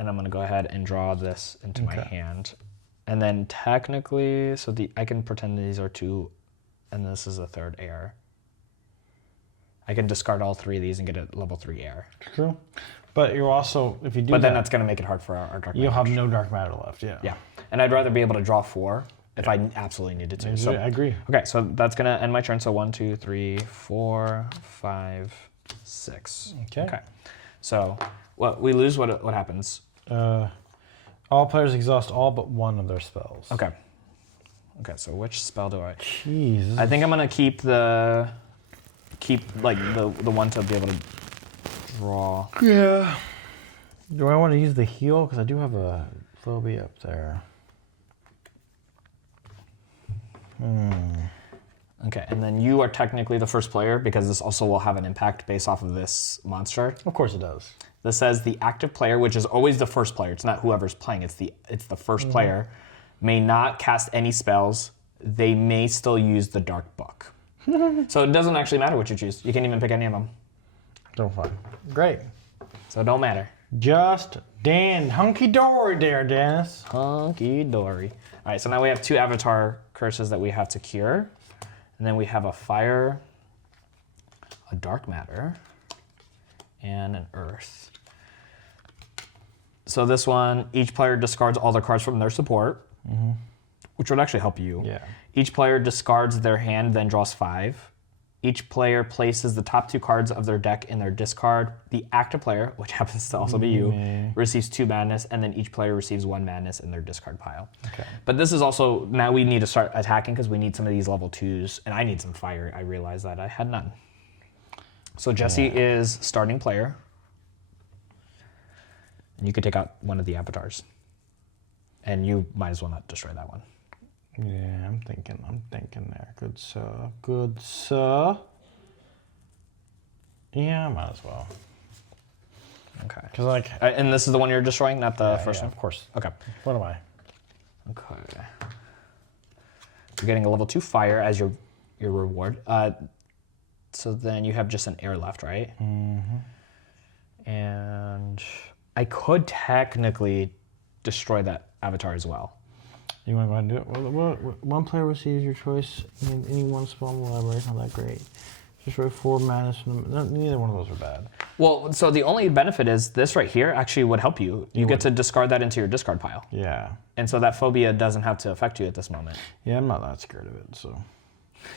and I'm going to go ahead and draw this into my hand. And then technically, so I can pretend these are 2, and this is a 3rd air. I can discard all 3 of these and get a level 3 air. True. But you're also, if you do But then that's going to make it hard for our dark matter. you'll have no dark matter left, yeah. Yeah, and I'd rather be able to draw 4 if I absolutely needed to. So, I agree. Okay, so that's going to end my turn. So 1, 2, 3, 4, 5, 6. Okay. So we lose, what happens? All players exhaust all but one of their spells. Okay, so which spell do I... Jeez. I think I'm going to keep the one to be able to draw. Yeah. Do I want to use the heal? Because I do have a phobia up there. Okay, and then you are technically the first player because this also will have an impact based off of this monster. Of course it does. This says the active player, which is always the first player. It's not whoever's playing. It's the first player. May not cast any spells. They may still use the dark book. So it doesn't actually matter what you choose. You can't even pick any of them. Don't fine. Great. So it don't matter. Just hunky dory there, Dennis. Hunky dory. All right, so now we have 2 avatar curses that we have to cure. And then we have a fire, a dark matter, and an earth. So this one, each player discards all their cards from their support, which would actually help you. Yeah. Each player discards their hand, then draws 5. Each player places the top 2 cards of their deck in their discard. The active player, which happens to also be you, receives 2 madness, and then each player receives 1 madness in their discard pile. Okay. But this is also, now we need to start attacking because we need some of these level 2s, and I need some fire. I realized that I had none. So Jesse is starting player. And you could take out one of the avatars. And you might as well not destroy that one. Yeah, I'm thinking there. Good sir. Yeah, I might as well. Okay. Because and this is the one you're destroying, not the first one? of course. Okay. What am I? Okay. You're getting a level 2 fire as your reward. So then you have just an air left, right? And I could technically destroy that avatar as well. You want to go ahead and do it? Well, one player receives your choice in any one spell in the library. It's not that great. Destroy 4 madness. Neither one of those are bad. Well, so the only benefit is this right here actually would help you. You get to discard that into your discard pile. Yeah. And so that phobia doesn't have to affect you at this moment. Yeah, I'm not that scared of it, so.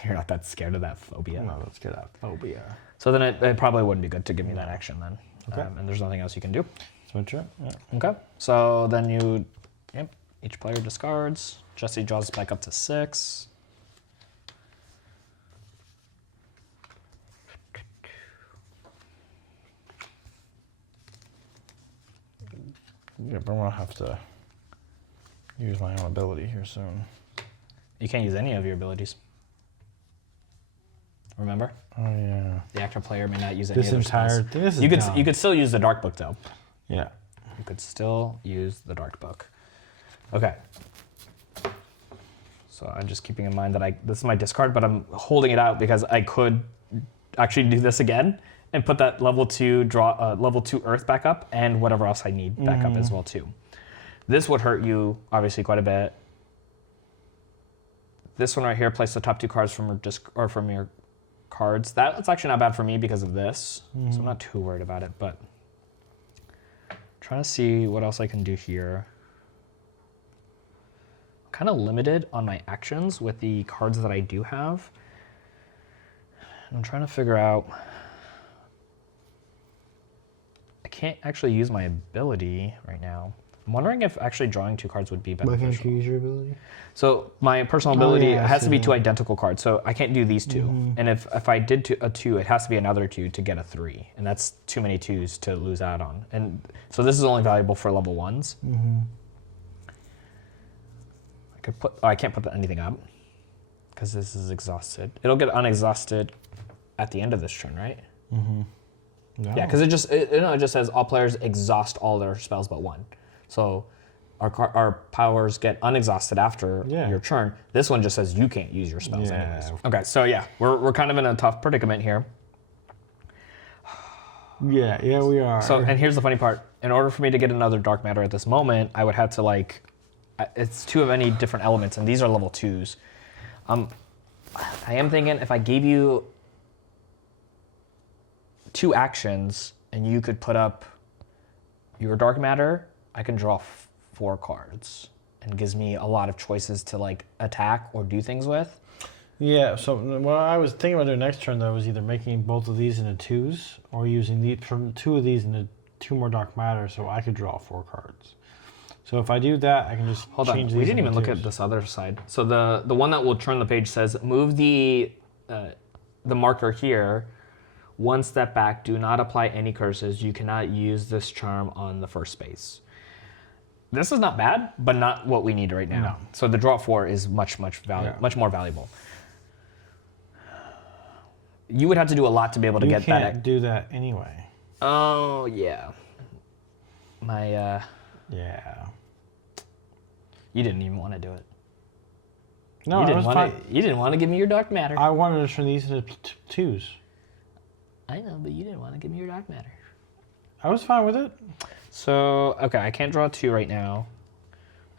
You're not that scared of that phobia. I'm not that scared of that phobia. So then it probably wouldn't be good to give me that action then. Okay. And there's nothing else you can do. Switch it. Yeah. Okay. So then each player discards. Jesse draws back up to 6. Yeah, but I'm gonna have to use my own ability here soon. You can't use any of your abilities. Remember? Oh yeah. The active player may not use any This of their entire spells. thing. This is You dumb. could still use the dark book though. Yeah. You could still use the dark book. Okay. So I'm just keeping in mind that this is my discard, but I'm holding it out because I could actually do this again and put that level 2 earth back up and whatever else I need back up as well too. This would hurt you, obviously, quite a bit. This one right here, place the top 2 cards from your cards. That's actually not bad for me because of this, so I'm not too worried about it, but trying to see what else I can do here. I'm kind of limited on my actions with the cards that I do have. I'm trying to figure out, I can't actually use my ability right now. I'm wondering if actually drawing 2 cards would be beneficial. Why can't you use your ability? So my personal ability has to be 2 identical cards, so I can't do these 2. And if I did a 2, it has to be another 2 to get a 3, and that's too many 2s to lose out on. And so this is only valuable for level 1s. I can't put anything up because this is exhausted. It'll get unexhausted at the end of this turn, right? No. Yeah, because it just says all players exhaust all their spells but 1. So our powers get unexhausted after your turn. This one just says you can't use your spells anyways. Okay, so yeah, we're kind of in a tough predicament here. Yeah, we are. So, and here's the funny part. In order for me to get another dark matter at this moment, I would have to it's 2 of any different elements, and these are level 2s. I am thinking if I gave you 2 actions and you could put up your dark matter, I can draw 4 cards and gives me a lot of choices to attack or do things with. Yeah, so what I was thinking about doing next turn though was either making both of these into 2s or using from 2 of these into 2 more dark matter so I could draw 4 cards. So if I do that, I can just change these. We didn't even look at this other side. So the one that will turn the page says move the marker here 1 step back. Do not apply any curses. You cannot use this charm on the first space. This is not bad, but not what we need right now. No. So the draw 4 is much more valuable. You would have to do a lot to be able to get that. You can't do that anyway. Oh yeah. Yeah. You didn't even want to do it. No, you didn't want to give me your dark matter. I wanted to turn these into 2s. I know, but you didn't want to give me your dark matter. I was fine with it. So, okay, I can't draw 2 right now.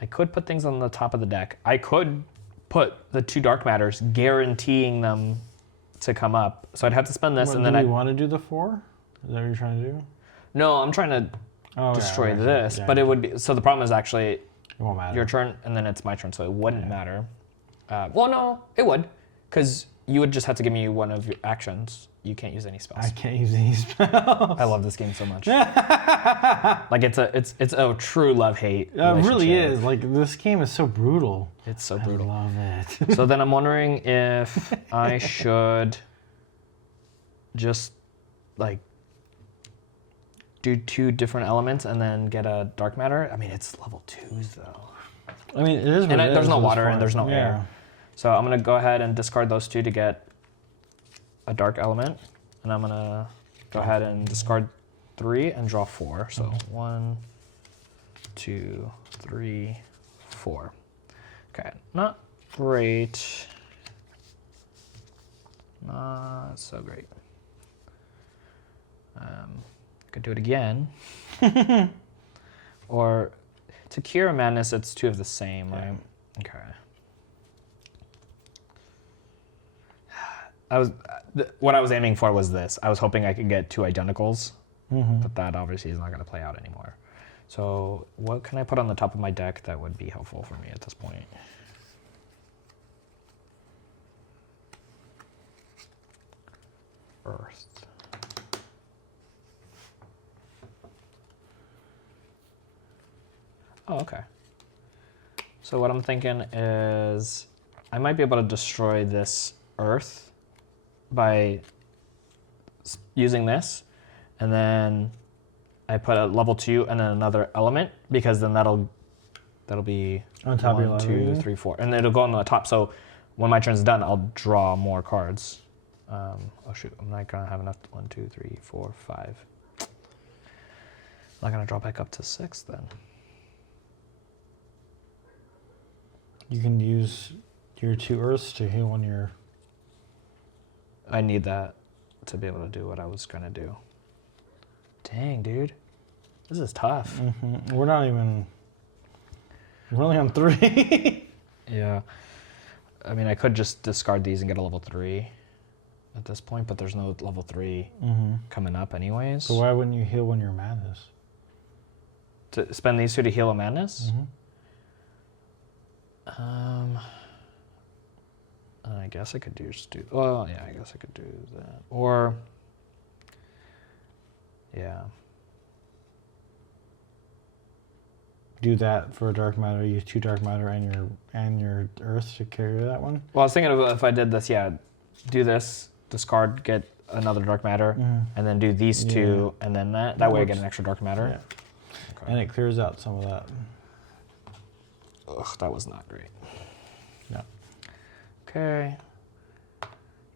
I could put things on the top of the deck. I could put the 2 dark matters, guaranteeing them to come up. So I'd have to spend this, and then do you want to do the 4? Is that what you're trying to do? No, I'm trying to destroy this, but it would be. So the problem is actually it won't matter. Your turn, and then it's my turn, so it wouldn't matter. Well, no, it would, because you would just have to give me 1 of your actions. You can't use any spells. I can't use any spells. I love this game so much. It's a true love-hate relationship. It really is. This game is so brutal. It's so brutal. I love it. So then I'm wondering if I should just do 2 different elements and then get a dark matter. I mean, it's level 2s though. I mean, it is. And there's no water and there's no air. So I'm gonna go ahead and discard those 2 to get a dark element, and I'm gonna go ahead and discard 3 and draw 4. So 1, 2, 3, 4. Okay, not great. Not so great. Could do it again. Or to cure a madness, it's 2 of the same, right? Okay. What I was aiming for was this. I was hoping I could get 2 identicals, but that obviously is not going to play out anymore. So what can I put on the top of my deck that would be helpful for me at this point? Earth. Oh, okay. So what I'm thinking is I might be able to destroy this Earth by using this, and then I put a level 2 and then another element, because then that'll be on top 1, 2, 3, 4, and it'll go on the top. So when my turn's done, I'll draw more cards. Oh shoot, I'm not gonna have enough. 1, 2, 3, 4, 5. I'm not gonna draw back up to 6 then. You can use your 2 Earths to heal on your... I need that to be able to do what I was gonna do. Dang, dude. This is tough. We're not even... We're only on 3. Yeah. I mean, I could just discard these and get a level 3 at this point, but there's no level 3 coming up anyways. So why wouldn't you heal when you're madness? To spend these 2 to heal a madness? I guess I could well, yeah, I guess I could do that. Or, yeah. Do that for dark matter. Use 2 dark matter and your earth to carry that one. Well, I was thinking of if I did this, yeah, do this, discard, get another dark matter, and then do these 2, and then that. That way I get an extra dark matter. Yeah. Okay. And it clears out some of that. Ugh, that was not great. No. Okay.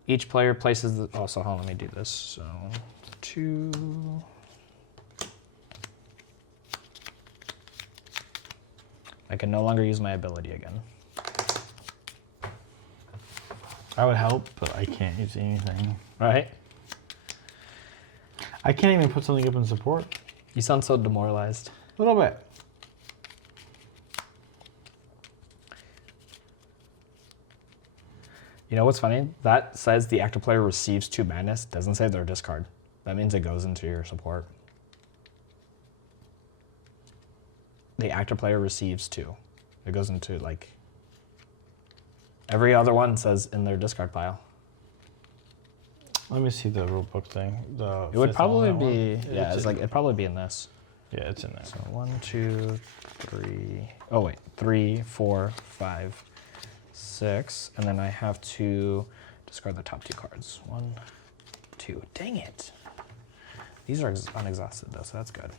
Each player places the. Oh, so hold on, let me do this. So 2. I can no longer use my ability again. I would help, but I can't use anything. Right? I can't even put something up in support. You sound so demoralized. A little bit. You know what's funny? That says the active player receives 2 madness. Doesn't say their discard. That means it goes into your support. The active player receives 2. It goes into like every other one says in their discard pile. Let me see the rule book thing. It would probably be it'd probably be in this. Yeah, it's in there. So 1, 2, 3. Oh wait, 3, 4, 5, 6, and then I have to discard the top 2 cards. 1, 2. Dang it! These are unexhausted though, so that's good.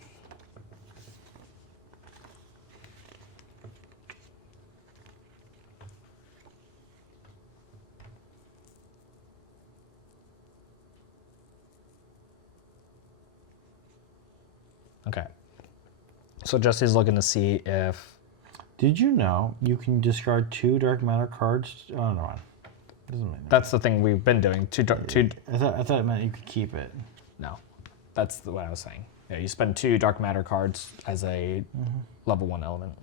Okay. So Jesse's looking to see if. Did you know you can discard 2 dark matter cards? Oh, no. Doesn't matter. That's the thing we've been doing. Two. I thought it meant you could keep it. No, that's what I was saying. Yeah, you spend 2 dark matter cards as a level 1 element.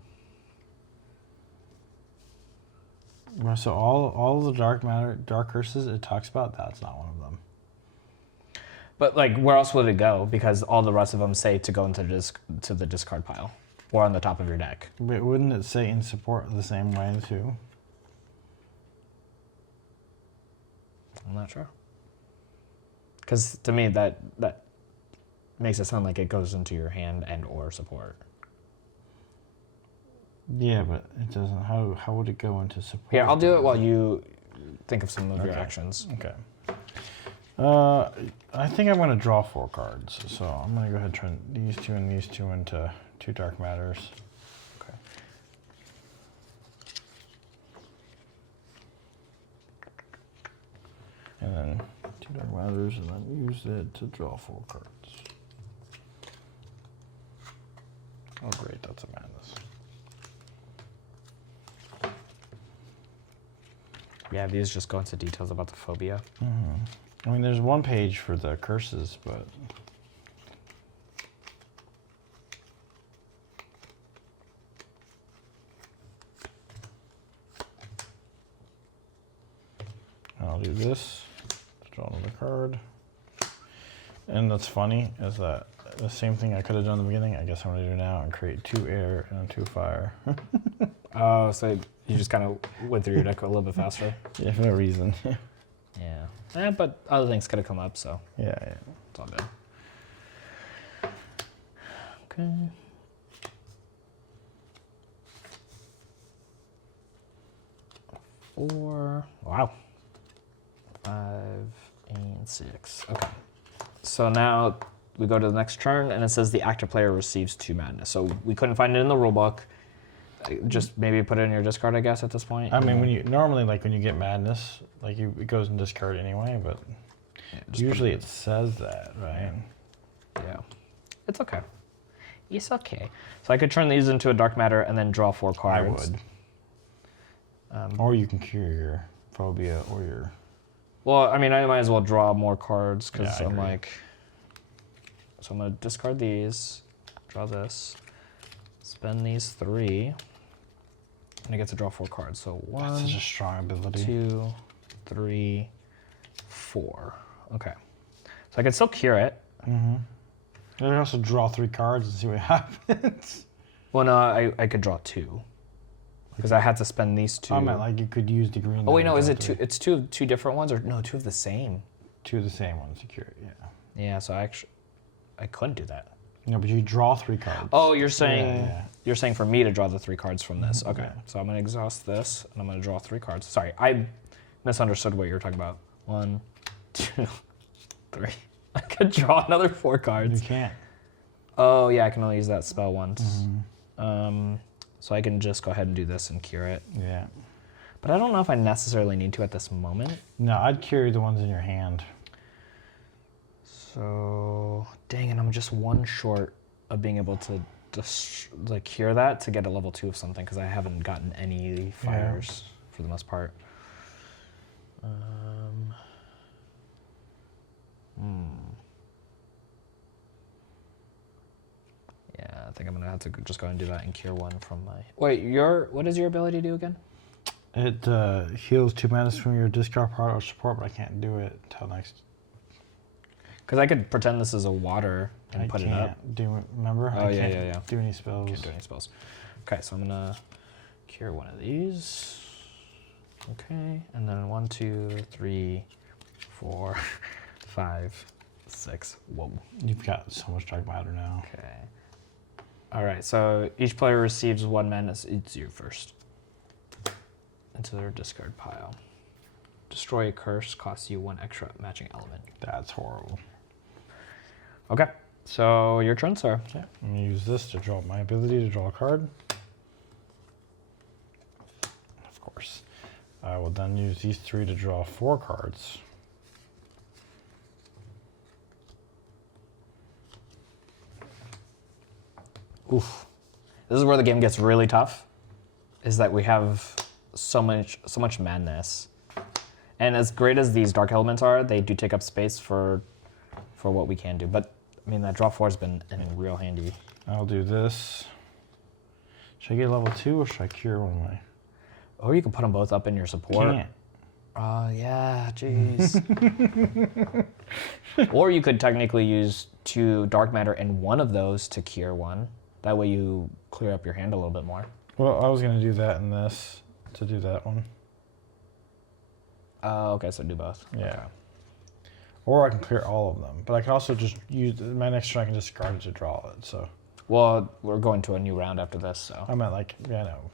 So all the dark curses it talks about, that's not one of them. But like, where else would it go? Because all the rest of them say to go into the discard pile, or on the top of your deck. But wouldn't it say in support the same way too? I'm not sure. Because to me, that makes it sound like it goes into your hand and or support. Yeah, but it doesn't. How would it go into support? Here, I'll do it while you think of some of your actions. Okay. I think I'm going to draw 4 cards. So I'm going to go ahead and turn these 2 and these 2 into 2 dark matters. Okay. And then 2 dark matters, and then use it to draw 4 cards. Oh, great. That's a madness. Yeah, these just go into details about the phobia. I mean, there's 1 page for the curses, but... I'll do this, draw another card. And that's funny, is that the same thing I could have done in the beginning, I guess I'm going to do now, and create 2 air and 2 fire. Oh, so you just kind of went through your deck a little bit faster? Yeah, for no reason. Yeah. But other things could have come up, so Yeah. it's all good. Okay. Four. Wow. 5 and 6. Okay. So now we go to the next turn, and it says the active player receives 2 madness. So we couldn't find it in the rulebook. Just maybe put it in your discard, I guess, at this point. I mean, when you get madness, like it goes in discard anyway, but usually it says that, right? Yeah. It's okay. It's okay. So I could turn these into a dark matter and then draw 4 cards. I would. Or you can cure your phobia or your... Well, I mean, I might as well draw more cards because Yeah, I'm like... So I'm going to discard these, draw this, spend these 3, And I get to draw 4 cards. So That's 1, such a strong ability. 2, 3, 4. Okay. So I can still cure it. Mm-hmm. You can also draw 3 cards and see what happens. Well, no, I could draw 2. Because I had to spend these 2. I meant like you could use the green. Oh, wait, no, is it 3. 2? It's 2 different ones? Or no, 2 of the same. 2 of the same ones to cure it, yeah. Yeah, so I couldn't do that. No, but you draw 3 cards. Oh, you're saying Yeah. you're saying for me to draw the 3 cards from this. Okay. Yeah. So I'm gonna exhaust this and I'm gonna draw 3 cards. Sorry, I misunderstood what you were talking about. 1, 2, 3. I could draw another 4 You cards. can't. Oh yeah, I can only use that spell once. So I can just go ahead and do this and cure it. Yeah. But I don't know if I necessarily need to at this moment. No, I'd carry the ones in your hand. So dang it, I'm just 1 short of being able to just like cure that to get a level 2 of something because I haven't gotten any fires for the most part. Yeah, I think I'm gonna have to just go and do that and cure 1 from my. Wait, what does your ability do again? It heals 2 mana from your discard part or support, but I can't do it until next. Because I could pretend this is a water and I put can't it up. do. Remember? Oh, I yeah, can't yeah, yeah. do any spells. Can't do any spells. Okay, so I'm gonna cure 1 of these. Okay, and then 1, 2, 3, 4, 5, 6. Whoa. You've got so much dark matter now. Okay. All right, so each player receives 1 mana. It's you first. Into their discard pile. Destroy a curse costs you 1 extra matching element. That's horrible. Okay, so your turn, sir. Okay, I'm gonna use this to draw my ability to draw a card. Of course. I will then use these 3 to draw 4 cards. Oof. This is where the game gets really tough. Is that we have so much madness. And as great as these dark elements are, they do take up space for what we can do. But I mean that draw 4 has been real handy. I'll do this. Should I get level 2 or should I cure one of my? Or you can put them both up in your support. Can't. Oh yeah, jeez. Or you could technically use 2 dark matter and 1 of those to cure 1. That way you clear up your hand a little bit more. Well, I was gonna do that and this to do that one. Okay, so do both. Yeah. Okay. Or I can clear all of them, but I can also just use my next turn. I can discard it to draw it. So Well, we're going to a new round after this, so. I meant like yeah, I know.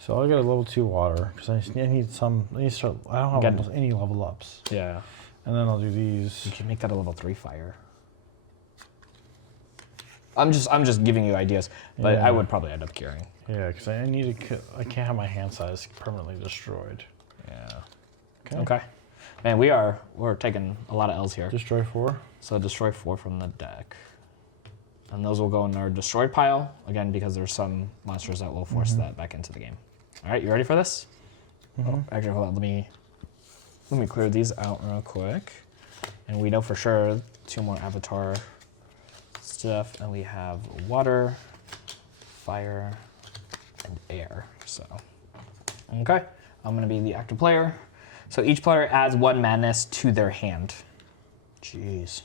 So I'll get a level 2 water because I need some. I need to start. I don't have Get- almost any level ups. Yeah. And then I'll do these. You can make that a level 3 fire. I'm just giving you ideas, but Yeah. I would probably end up curing. Yeah, because I need to. I can't have my hand size permanently destroyed. Yeah. Okay. Man, we're taking a lot of L's here. Destroy 4. So destroy 4 from the deck. And those will go in our destroyed pile, again, because there's some monsters that will force that back into the game. All right, you ready for this? Oh, actually, hold on, let me clear these out real quick. And we know for sure 2 more avatar stuff, and we have water, fire, and air, so. Okay, I'm gonna be the active player. So each player adds 1 madness to their hand. Jeez.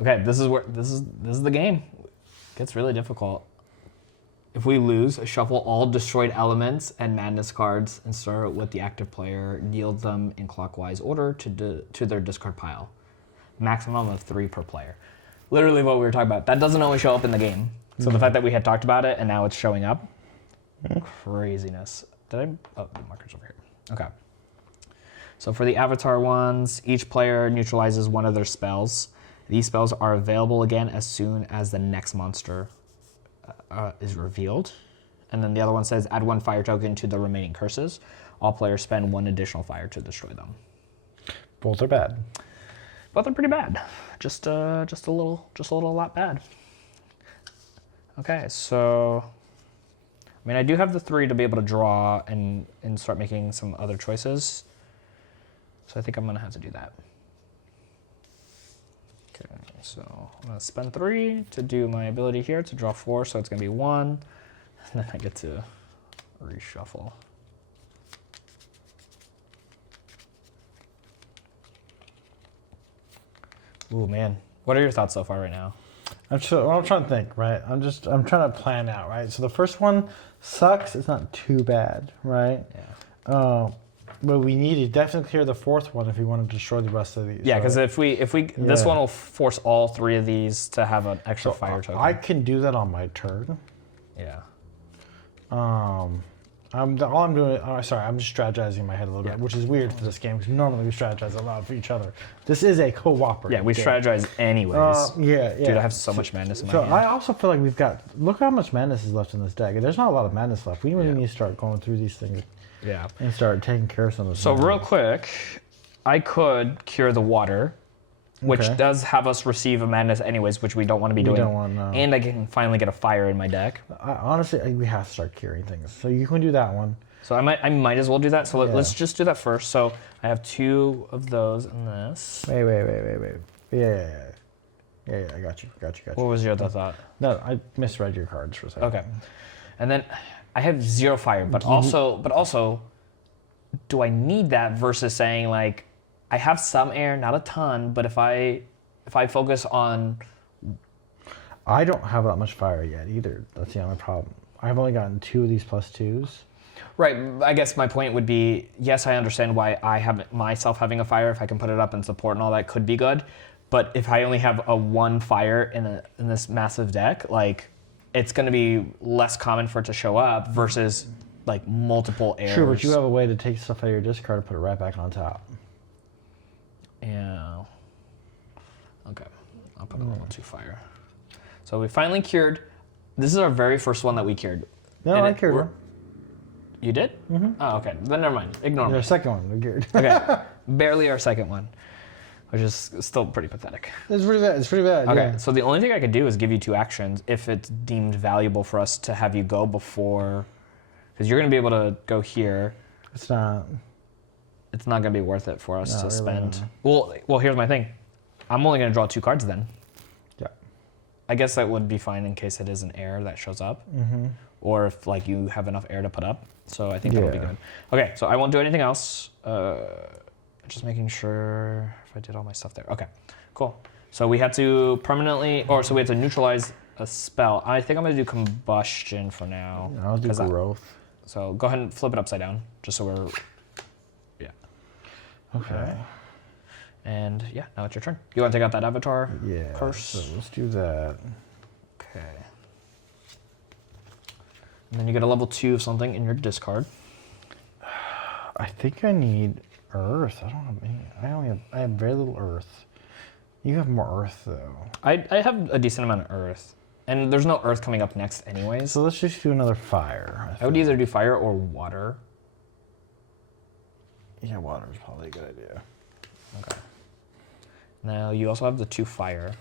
Okay, this is the game. It gets really difficult. If we lose, shuffle all destroyed elements and madness cards and start with the active player. Yield them in clockwise order to their discard pile. Maximum of 3 per player. Literally what we were talking about. That doesn't always show up in the game. So the fact that we had talked about it and now it's showing up, craziness. Did I? Oh, the marker's over here. Okay. So for the avatar ones, each player neutralizes 1 of their spells. These spells are available again as soon as the next monster is revealed. And then the other one says add 1 fire token to the remaining curses. All players spend 1 additional fire to destroy them. Both are bad. Both are pretty bad. Just a little lot bad. Okay, so I mean I do have the 3 to be able to draw and start making some other choices. So I think I'm gonna have to do that. Okay, so I'm gonna spend 3 to do my ability here to draw 4, so it's gonna be 1, and then I get to reshuffle. Ooh, man. What are your thoughts so far right now? I'm trying to think, right? I'm trying to plan out, right? So the first one sucks. It's not too bad, right? Yeah. But we need to definitely clear the fourth one if we want to destroy the rest of these. Yeah, because right? if we this one will force all 3 of these to have an extra fire token. I can do that on my turn. Yeah. I'm just strategizing in my head a little bit, which is weird for this game because normally we strategize a lot for each other. This is a cooperative. Yeah, we game. strategize anyways. Yeah. Dude, I have so much madness in my So hand. I also feel like we've got. Look how much madness is left in this deck. There's not a lot of madness left. We really need to start going through these things. Yeah. And start taking care of some of this. So real quick, I could cure the water, which does have us receive a madness anyways, which we don't want to be doing. Don't want, no. And I can finally get a fire in my deck. Honestly, we have to start curing things. So you can do that one. So I might as well do that. So let's just do that first. So I have 2 of those in this. Wait. Yeah, I got you. What was your other thought? No, I misread your cards for a second. Okay. And then I have 0 fire, but also, do I need that versus saying like, I have some air, not a ton, but if I focus on... I don't have that much fire yet either. That's the only problem. I've only gotten 2 of these +2s. Right, I guess my point would be, yes, I understand why I have myself having a fire. If I can put it up and support and all that could be good. But if I only have a 1 fire in this massive deck, like, it's going to be less common for it to show up versus like multiple airs. True, but you have a way to take stuff out of your discard and put it right back on top. Yeah. Okay, I'll put a level 2 fire. So we finally cured. This is our very first one that we cured. No, I cured one. You did? Mm-hmm. Oh, okay. Then never mind. Ignore me. Our second one, we cured. Okay, barely our second one, which is still pretty pathetic. It's pretty bad. Okay, yeah. so the only thing I could do is give you 2 actions if it's deemed valuable for us to have you go before, because you're going to be able to go here. It's not. It's not going to be worth it for us to really spend. Well, here's my thing. I'm only going to draw 2 cards then. Yeah. I guess that would be fine in case it is an air that shows up, or if like you have enough air to put up. So I think that would be good. Okay, so I won't do anything else. Just making sure if I did all my stuff there. Okay, cool. So we had to permanently, so we had to neutralize a spell. I think I'm gonna do combustion for now. I'll do growth. So go ahead and flip it upside down, just so we're, Okay. And yeah, now it's your turn. You want to take out that avatar? Yeah. Curse. So let's do that. Okay. And then you get a level 2 of something in your discard. I think I need earth. I don't have any. I have very little earth. You have more earth though. I have a decent amount of earth. And there's no earth coming up next anyways. So let's just do another fire. I would either do fire or water. Yeah, water is probably a good idea. Okay. Now you also have the 2 fire.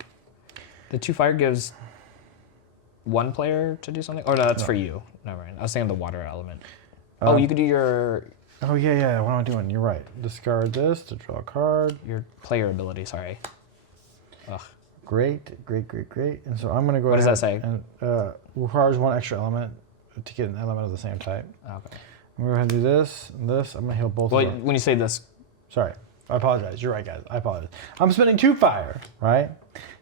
The 2 fire gives 1 player to do something? Or no, that's for you. Never mind. I was thinking the water element. You could do your... Oh, yeah. What am I doing? You're right. Discard this to draw a card. Your player ability, sorry. Ugh. Great. And so I'm going to go What does that say? And requires 1 extra element to get an element of the same type. Okay. I'm going to go ahead and do this and this. I'm going to heal both Well, of them. when you say this... Sorry. I apologize. You're right, guys. I apologize. I'm spending 2 fire, right?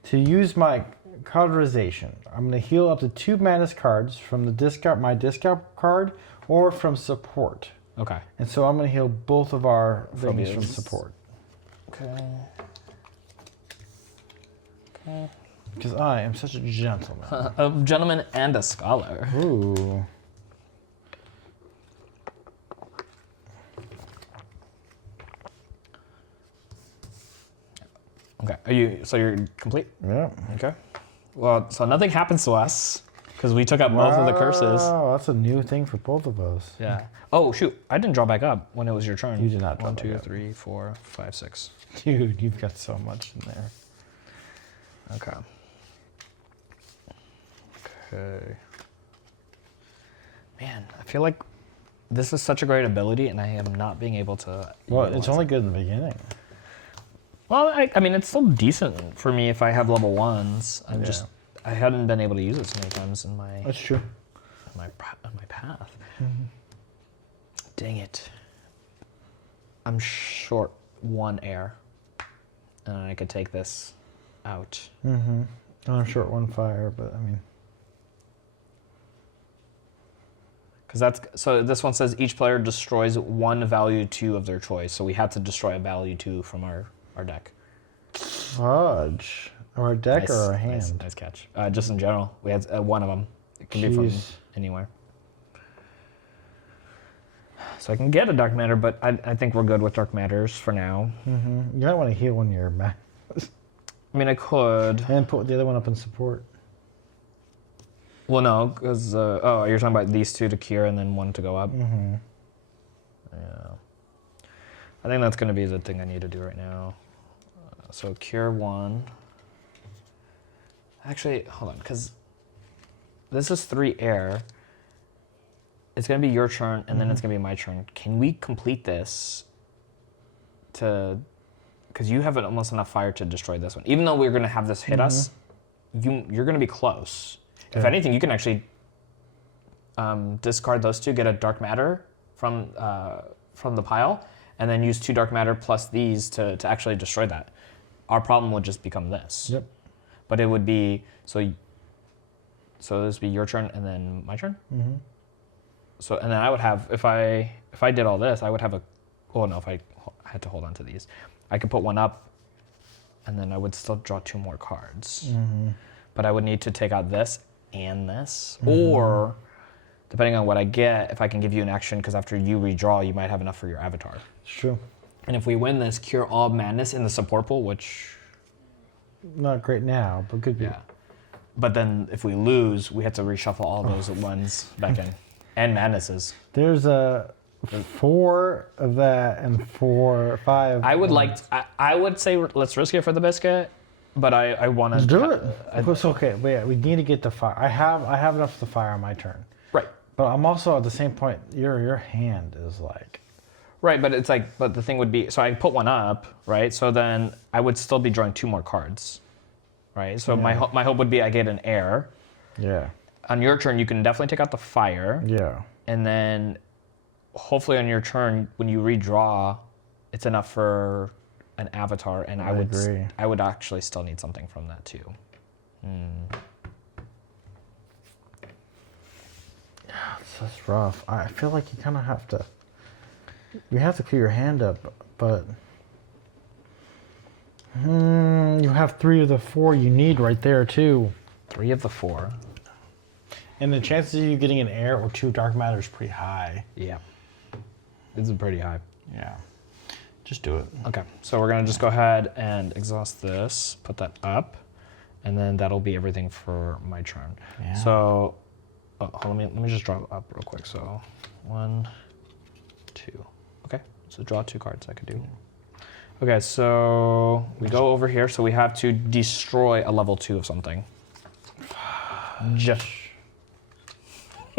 To use my cauterization. I'm going to heal up to 2 madness cards from my discard card or from support. Okay. And so I'm going to heal both of our things from support. Okay. Because I am such a gentleman. A gentleman and a scholar. Ooh. Okay. So you're complete? Yeah. Okay. Well, so nothing happens to us because we took out both of the curses. Oh, that's a new thing for both of us. Yeah. Oh shoot! I didn't draw back up when it was your turn. You did not draw 1, back 2, up. 3, 4, 5, 6. Dude, you've got so much in there. Okay. Okay. Man, I feel like this is such a great ability, and I am not being able to. Well, utilize it's only it. good in the beginning. Well, I mean, it's still decent for me if I have level 1s. I hadn't been able to use it so many times in my That's true. my path. Dang it. I'm short 1 air. And I could take this out. I'm short 1 fire, but I mean. Because so this one says each player destroys 1 value 2 of their choice. So we had to destroy a value 2 from our deck. Fudge. Our deck or our hand? Nice catch. Just in general, we had 1 of them. It can be from anywhere. So I can get a dark matter, but I think we're good with dark matters for now. You might want to heal when you're back. I mean, I could. And put the other one up in support. Well, no, because oh, you're talking about these 2 to cure and then 1 to go up. Yeah. I think that's going to be the thing I need to do right now. So cure 1. Actually, hold on, because this is 3 air. It's going to be your turn, and then it's going to be my turn. Can we complete this because you have almost enough fire to destroy this one. Even though we're going to have this hit us, you're going to be close. If anything, you can actually discard those 2, get a dark matter from the pile, and then use 2 dark matter plus these to actually destroy that. Our problem would just become this. Yep. But it would be, so this would be your turn and then my turn? So, and then I would have, if I did all this, I would have if I had to hold on to these, I could put 1 up, and then I would still draw 2 more cards. But I would need to take out this and this, or depending on what I get, if I can give you an action, because after you redraw, you might have enough for your avatar. It's true. And if we win this, cure all madness in the support pool, which... Not great now, but could be. Yeah. But then if we lose, we have to reshuffle all those ones back in. And madnesses. There's 4 of that and 5. I would say let's risk it for the biscuit, but I want to do it. It's okay, but yeah, we need to get the fire. I have enough of the fire on my turn. Right. But I'm also at the same point. Your hand is like. Right, but it's like, but the thing would be, so I put 1 up, right? So then I would still be drawing 2 more cards, right? So my hope would be I get an air. Yeah. On your turn, you can definitely take out the fire. Yeah. And then hopefully on your turn, when you redraw, it's enough for an avatar, and I would agree. I would actually still need something from that too. That's rough. I feel like you kind of have to. You have to clear your hand up, but you have 3 of the 4 you need right there too. 3 of the 4. And the chances of you getting an air or 2 dark matter is pretty high. Yeah, it's pretty high. Yeah, just do it. Okay, so we're gonna just go ahead and exhaust this, put that up, and then that'll be everything for my turn. Yeah. So, let me just draw up real quick. So, 1, 2. Okay, so draw 2 cards I could do. Okay, so we go over here. So we have to destroy a level 2 of something. Just.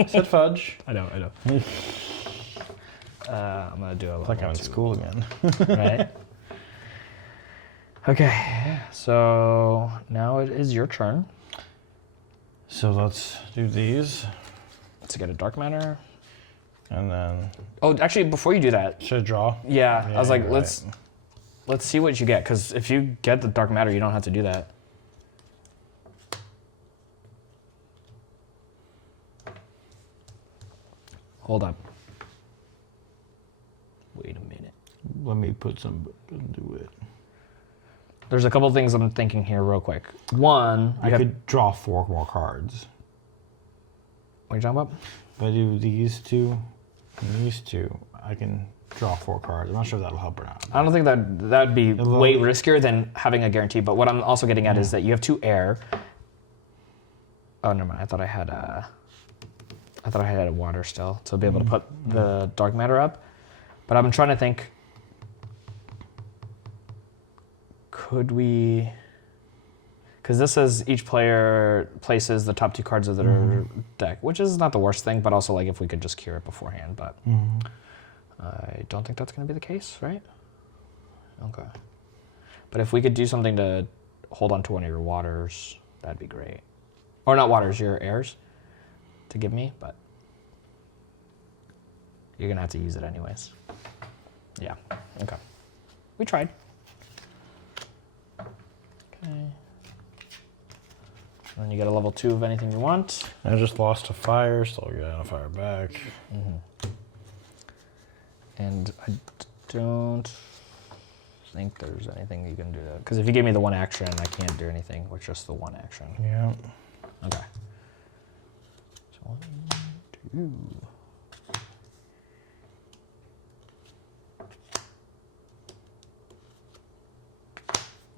Said fudge. I know. I'm gonna do a level 2. It's like I'm in school again. Right? Okay, so now it is your turn. So let's do these. To get a dark matter. And then. Oh, actually, before you do that. Should I draw? Yeah, I was like, you're let's see what you get, because if you get the dark matter, you don't have to do that. Hold up. Wait a minute. Let me put some into it. There's a couple things I'm thinking here real quick. One, I could draw 4 more cards. What are you talking about? If I do these 2 and these 2, I can draw 4 cards. I'm not sure if that'll help or not. I don't think that'd be way riskier than having a guarantee. But what I'm also getting at is that you have 2 air. Oh, never mind. I thought I had a water still to be able to put the dark matter up. But I'm trying to think. Could we? Because this says each player places the top 2 cards of their deck, which is not the worst thing, but also like if we could just cure it beforehand. But I don't think that's going to be the case, right? Okay. But if we could do something to hold on to one of your waters, that'd be great. Or not waters, your airs to give me, but you're going to have to use it anyways. Yeah, okay. We tried. Okay. And then you get a level 2 of anything you want. I just lost a fire, so I'll get a fire back. And I don't think there's anything you can do. Because if you give me the 1 action, I can't do anything with just the 1 action. Yeah. Okay. So 1, 2.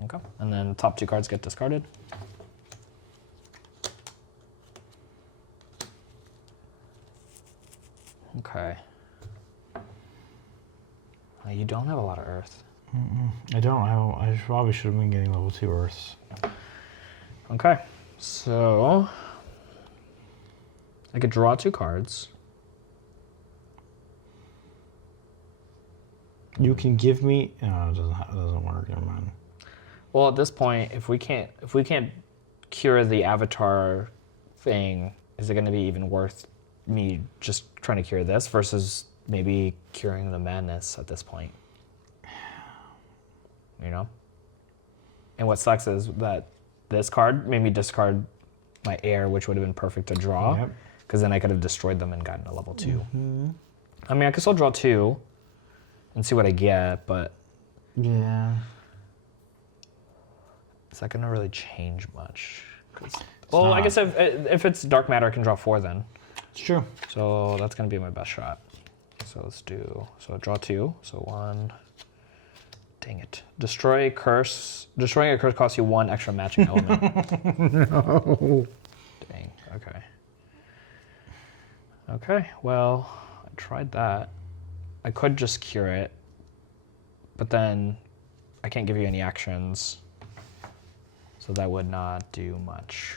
Okay. And then the top 2 cards get discarded. Okay. You don't have a lot of earth. I don't. I probably should have been getting level 2 earths. Okay. So I could draw 2 cards. You can give me. No, it doesn't work. Never mind. Well, at this point, if we can't cure the avatar thing, is it going to be even worth me just trying to cure this versus maybe curing the madness at this point? You know? And what sucks is that this card made me discard my air, which would have been perfect to draw, because then I could have destroyed them and gotten a level 2. I mean, I could still draw 2 and see what I get, but yeah, is that going to really change much? Well, I guess if it's dark matter, I can draw 4 then. it's true. So that's going to be my best shot. So let's do, so draw 2. So 1. Dang it. Destroy a curse. Destroying a curse costs you 1 extra matching element. No. Dang. Okay. Okay. Well, I tried that. I could just cure it, but then I can't give you any actions, so that would not do much.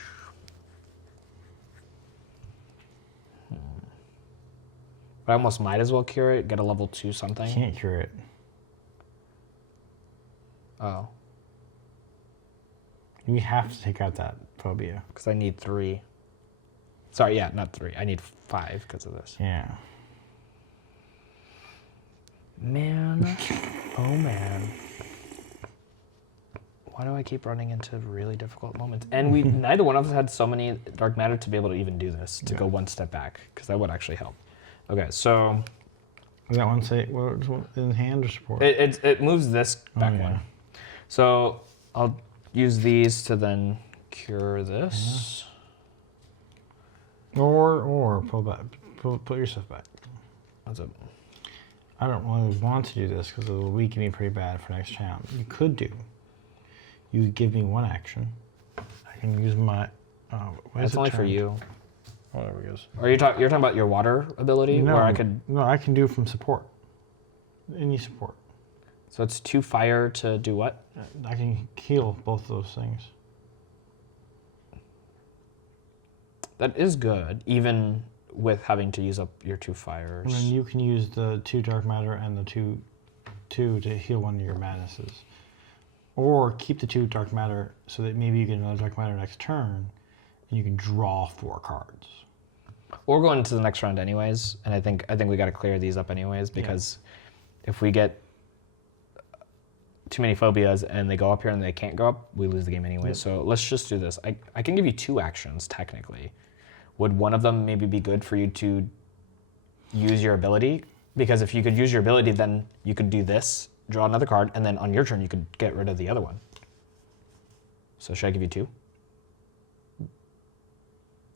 But I almost might as well cure it, get a level 2 something. Can't cure it. Oh. You have to take out that phobia. Because I need 3. Sorry, yeah, not 3. I need 5 because of this. Yeah. Man. Oh, man. Why do I keep running into really difficult moments? And we neither one of us had so many dark matter to be able to even do this, to go 1 step back, because that would actually help. Okay, so... Does that one say in hand or support? It moves this back yeah. one. So I'll use these to then cure this. Or pull back. Put yourself back. What's up? I don't really want to do this because it'll weaken me pretty bad for next champ. You could do. You give me 1 action. I can use my. That's only for you. Whatever it goes. Are you're talking about your water ability, No, where I could? No, I can do from support. Any support. So it's 2 fire to do what? I can heal both of those things. That is good, even with having to use up your 2 fires. And then you can use the 2 dark matter and the 2 to heal one of your madnesses. Or keep the 2 dark matter so that maybe you get another dark matter next turn and you can draw 4 cards. We're going into the next round anyways, and I think we got to clear these up anyways, because if we get too many phobias and they go up here and they can't go up, we lose the game anyway. So let's just do this. I can give you 2 actions technically. Would one of them maybe be good for you to use your ability? Because if you could use your ability, then you could do this, draw another card, and then on your turn you could get rid of the other one. So should I give you 2?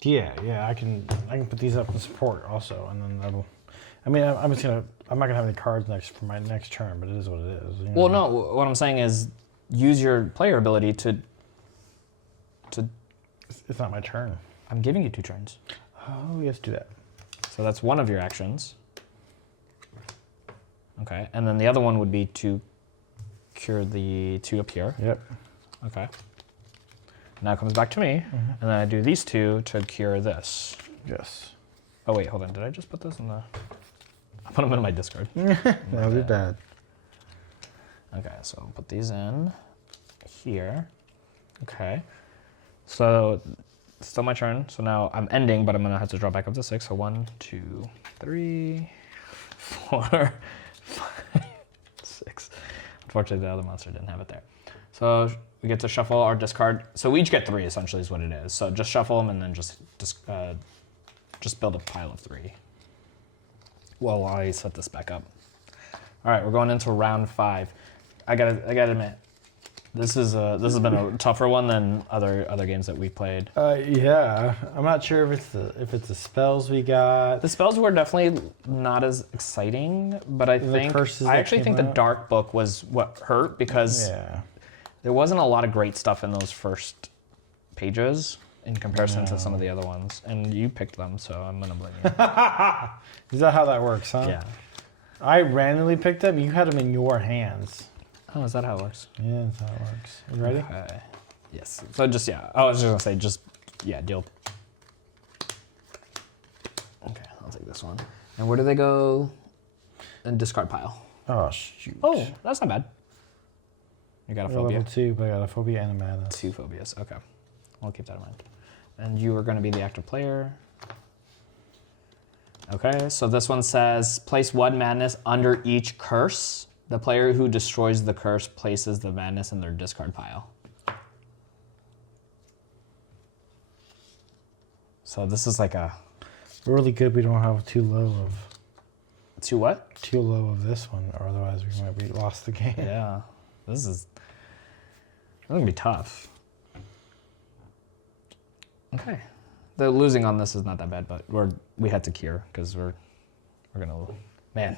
Yeah, I can put these up in support also, and then that'll. I mean, I'm not gonna have any cards for my next turn, but it is what it is. You know? Well, no. What I'm saying is, use your player ability to. It's not my turn. I'm giving you 2 turns. Oh, yes, do that. So that's one of your actions. Okay, and then the other one would be to cure the 2 up here. Yep. Okay. Now it comes back to me, and then I do these 2 to cure this. Yes. Oh wait, hold on. Did I just put this in the? I put them in my discard. That would be bad. Okay, so I'll put these in. here. Okay. So still my turn. So now I'm ending, but I'm gonna have to draw back up to 6. So 1, 2, 3, 4, 5, 6. Unfortunately, the other monster didn't have it there. So we get to shuffle our discard. So we each get 3, essentially, is what it is. So just shuffle them and then just build a pile of 3. While I set this back up. All right, we're going into round 5. I gotta admit, this has been a tougher one than other games that we played. Yeah, I'm not sure if it's the spells we got. The spells were definitely not as exciting, but I actually think the Dark Book was what hurt because there wasn't a lot of great stuff in those first pages in comparison to some of the other ones. And you picked them, so I'm gonna blame you. Is that how that works, huh? Yeah. I randomly picked them. You had them in your hands. Oh, is that how it works? Yeah, that's how it works. You ready? Okay. Yes. So just, I was just gonna say, deal. Okay, I'll take this one. And where do they go? And discard pile. Oh, shoot. Oh, that's not bad. You got a phobia? Level 2, but I got a phobia and a madness. 2 phobias, okay. I'll keep that in mind. And you are gonna be the active player. Okay, so this one says, place 1 madness under each curse. The player who destroys the curse places the madness in their discard pile. So this is like a... Really good we don't have too low of this one, or otherwise we might be lost the game. Yeah, this is gonna be tough. Okay, the losing on this is not that bad, but we had to cure because we're gonna, man,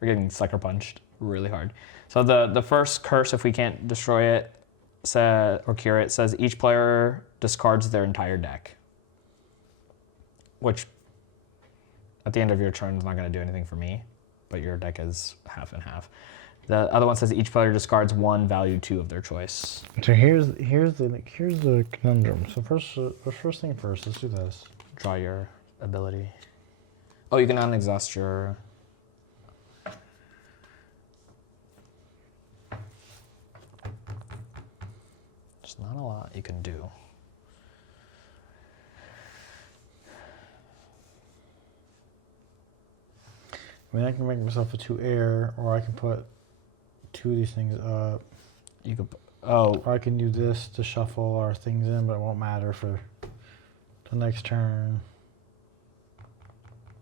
we're getting sucker punched really hard. So the first curse, if we can't destroy it or cure it, says each player discards their entire deck, which at the end of your turn is not going to do anything for me, but your deck is half and half. The other one says each player discards 1 value 2 of their choice. So here's the conundrum. So first thing first, let's do this. Draw your ability. Oh, you can unexhaust your... There's not a lot you can do. I mean, I can make myself a 2 air, or I can put 2 of these things up. You could... Oh. Or I can do this to shuffle our things in, but it won't matter for the next turn.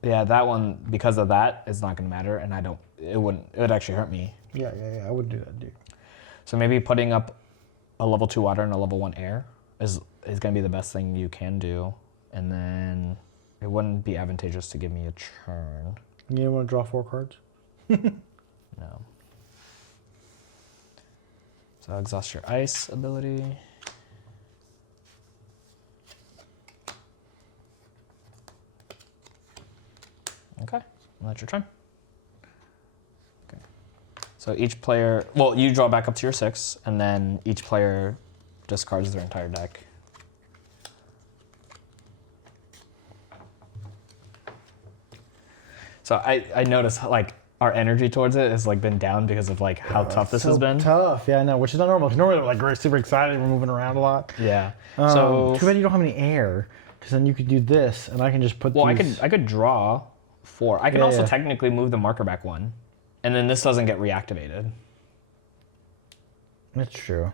Yeah, that one, because of that, is not going to matter, and it would actually hurt me. Yeah, I would do that, dude. So maybe putting up a level 2 water and a level 1 air is going to be the best thing you can do, and then it wouldn't be advantageous to give me a turn. You want to draw 4 cards? No. So exhaust your ice ability. Okay, and that's your turn. Okay. So each player, well, you draw back up to your 6, and then each player discards their entire deck. So I noticed like our energy towards it has like been down because of like how tough this has been. Tough, yeah, I know, which is not normal. Because normally we're like super excited, we're moving around a lot. Yeah. So too bad you don't have any air, because then you could do this, and I can just put. Well, these... I could draw 4. I can also technically move the marker back 1, and then this doesn't get reactivated. That's true.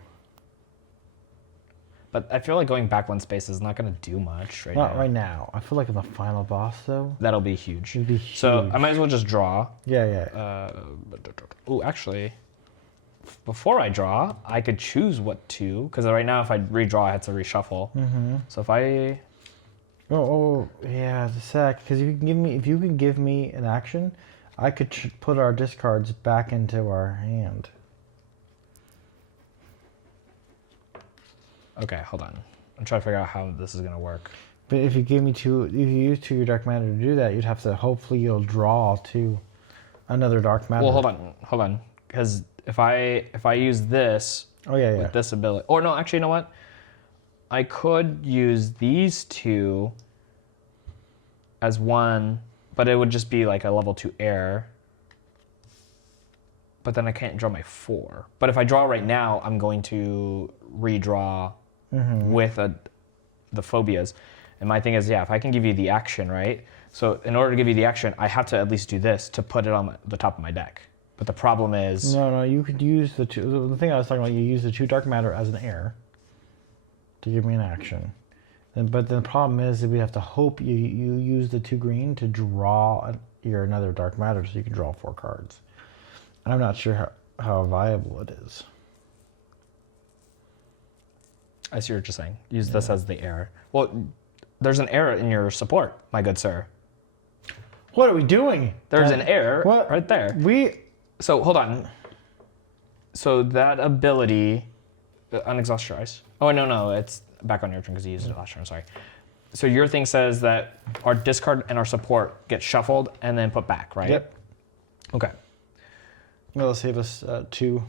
But I feel like going back 1 space is not going to do much right now. Not right now. I feel like in the final boss, though. That'll be huge. It'd be huge. So I might as well just draw. Yeah. Ooh, actually, before I draw, I could choose what to, because right now if I redraw, I have to reshuffle. Mm-hmm. So if I... Oh, yeah, the sec. Because if you can give me an action, I could put our discards back into our hand. Okay, hold on. I'm trying to figure out how this is going to work. But if you give me 2, if you use 2 your dark matter to do that, you'd have to, hopefully you'll draw 2 another dark matter. Well, hold on. Because if I use this with this ability, or no, actually, you know what? I could use these 2 as 1, but it would just be like a level 2 air. but then I can't draw my 4. But if I draw right now, I'm going to redraw with the phobias. And my thing is, yeah, if I can give you the action, right? So in order to give you the action, I have to at least do this to put it on the top of my deck. But the problem is... No, you could use the two... The thing I was talking about, you use the 2 dark matter as an heir to give me an action. But the problem is that we have to hope you use the 2 green to draw another dark matter so you can draw 4 cards. And I'm not sure how viable it is. I see what you're saying. Use this as the heir. Well, there's an heir in your support, my good sir. What are we doing? There's an heir right there. So, hold on. So that ability... unexhaust your ice. Oh, no, it's back on your turn because you used it last turn, sorry. So your thing says that our discard and our support get shuffled and then put back, right? Yep. Okay. That'll save us 2.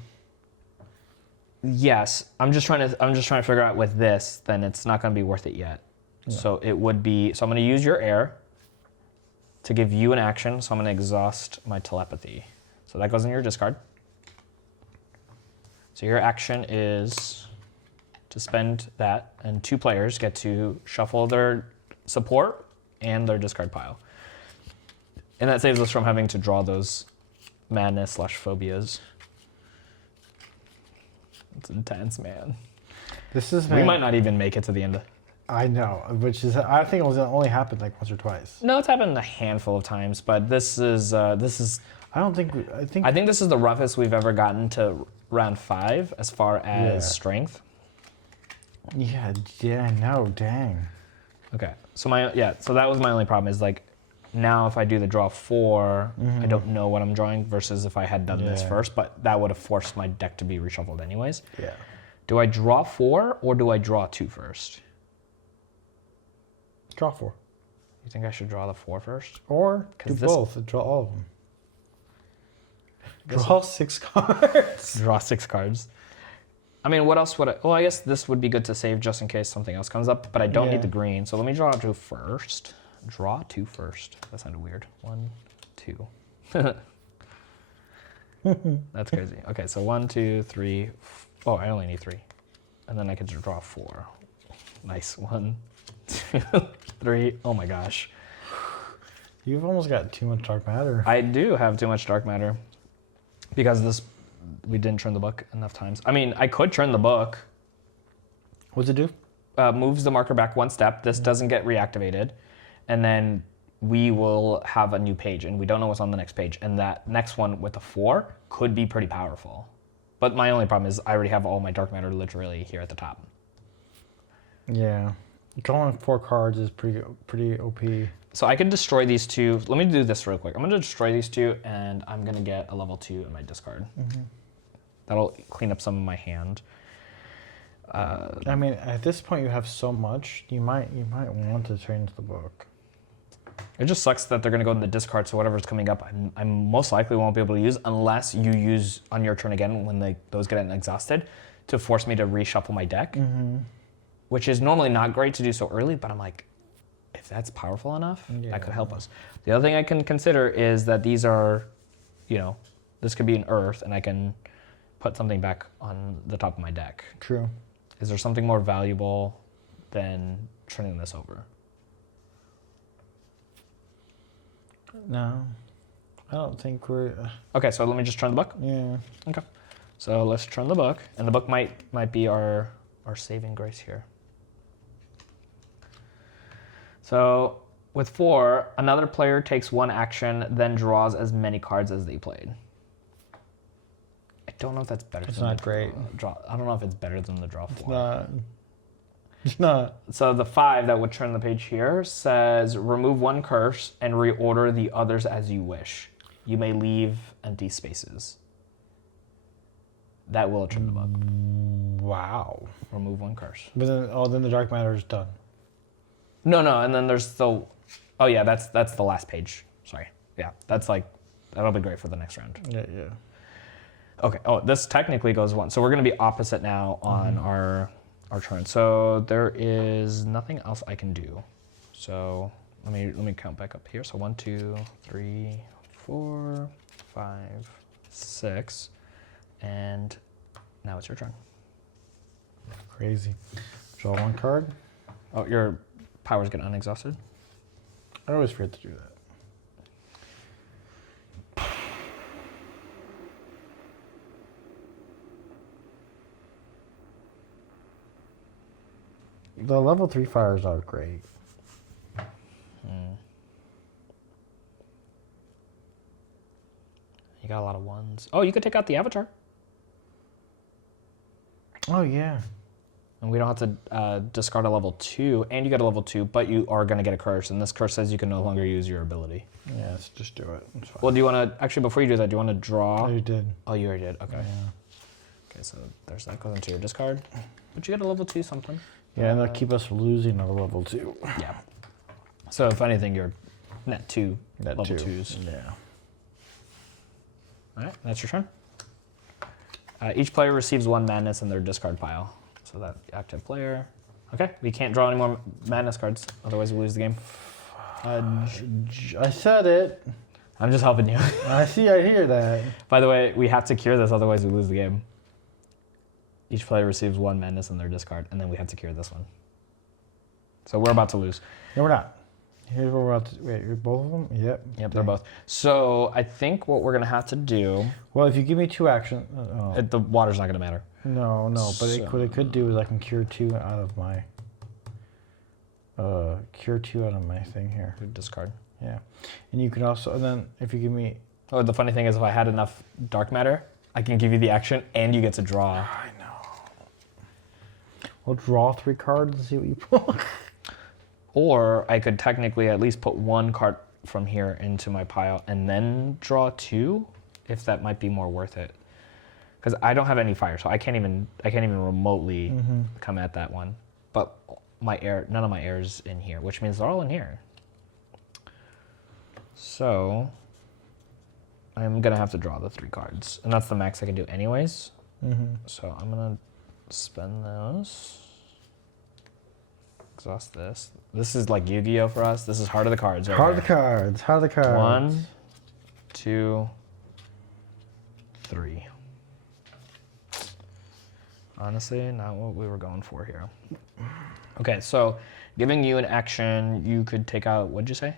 Yes, I'm just trying to figure out with this, then it's not going to be worth it yet. Yeah. So it would be, so I'm going to use your heir to give you an action, so I'm going to exhaust my telepathy. So that goes in your discard. So your action is to spend that, and 2 players get to shuffle their support and their discard pile. And that saves us from having to draw those madness/phobias. It's intense, man. We might not even make it to the end. I know, which is, I think it only happened like once or twice. No, it's happened a handful of times, but this is. I think this is the roughest we've ever gotten to round 5 as far as strength. Yeah, no, dang. Okay, so so that was my only problem is like, now if I do the draw 4, I don't know what I'm drawing versus if I had done this first, but that would have forced my deck to be reshuffled anyways. Yeah. Do I draw 4 or do I draw 2 first? Draw 4. You think I should draw the 4 first? Or do both, draw all of them. Draw 6 cards. Draw 6 cards. I mean, what else would I... Well, I guess this would be good to save just in case something else comes up, but I don't need the green. So let me draw 2 first. Draw 2 first. That sounded weird. 1, 2. That's crazy. Okay, so 1, 2, 3. Oh, I only need 3. And then I can draw 4. Nice. 1, 2, 3. Oh my gosh. You've almost got too much dark matter. I do have too much dark matter. Because we didn't turn the book enough times. I mean, I could turn the book. What's it do? Moves the marker back 1 step. This doesn't get reactivated. And then we will have a new page, and we don't know what's on the next page. And that next one with the 4 could be pretty powerful. But my only problem is I already have all my dark matter literally here at the top. Yeah. Drawing 4 cards is pretty OP. So I can destroy these 2. Let me do this real quick. I'm going to destroy these 2, and I'm going to get a level 2 in my discard. That'll clean up some of my hand. I mean, at this point, you have so much. You might want to change the book. It just sucks that they're going to go in the discard, so whatever's coming up, I most likely won't be able to use unless you use on your turn again when those get exhausted to force me to reshuffle my deck, which is normally not great to do so early, but I'm like, if that's powerful enough, that could help us. The other thing I can consider is that these are, this could be an earth, and I can put something back on the top of my deck. True. Is there something more valuable than turning this over? No, I don't think we're... Okay, so let me just turn the book? Yeah. Okay. So let's turn the book, and the book might be our saving grace here. So with 4, another player takes 1 action, then draws as many cards as they played. I don't know if that's better. It's not great. Draw. I don't know if it's better than the draw 4. It's not. So the 5 that would turn the page here says remove 1 curse and reorder the others as you wish. You may leave empty spaces. That will turn the book. Wow. Remove 1 curse. But then the dark matter is done. No, and then there's the... Oh yeah, that's the last page. Sorry. Yeah, that'll be great for the next round. Yeah. Okay. Oh, this technically goes 1. So we're going to be opposite now on our turn. So there is nothing else I can do. So let me count back up here. So 1, 2, 3, 4, 5, 6. And now it's your turn. Crazy. Draw 1 card. Oh, your powers get unexhausted? I always forget to do that. The level 3 fires are great. You got a lot of 1s. Oh, you could take out the avatar. Oh, yeah. And we don't have to discard a level 2, and you get a level 2, but you are going to get a curse, and this curse says you can no longer use your ability. Yeah, let's just do it. It's fine. Well, do you want to, actually, before you do that, do you want to draw? Oh, you did. Oh, you already did, okay. Yeah. Okay, so there's that, goes into your discard. But you get a level 2 something. Yeah, and that'll keep us losing at a level 2. Yeah. So if anything, you're net 2 Net level 2. 2s. Yeah. All right, that's your turn. Each player receives 1 madness in their discard pile. So that active player. Okay, we can't draw any more madness cards, otherwise we lose the game. I said it. I'm just helping you. I hear that. By the way, we have to cure this, otherwise we lose the game. Each player receives 1 madness in their discard, and then we have to cure this one. So we're about to lose. No, we're not. Here's what we're about to, wait, you're both of them? Yep. Yep, they're both. So I think what we're going to have to do... Well, if you give me 2 actions... The water's not going to matter. No, but So- what it could do is I can cure 2 out of my... thing here. Discard. Yeah. And you can also... And then if you give me... Oh, the funny thing is if I had enough dark matter, I can give you the action, and you get to draw. I know. We'll draw 3 cards and see what you pull. Or I could technically at least put 1 card from here into my pile and then draw 2, if that might be more worth it. Because I don't have any fire, so I can't even remotely come at that one. But none of my air's in here, which means they're all in here. So I'm gonna have to draw the 3 cards, and that's the max I can do anyways. So I'm gonna spend those. Exhaust this. This is like Yu-Gi-Oh for us. This is Heart of the Cards. Right Heart of here. the cards. Heart of the cards. 1, 2, 3. Honestly, not what we were going for here. Okay, so giving you an action, you could take out, what'd you say?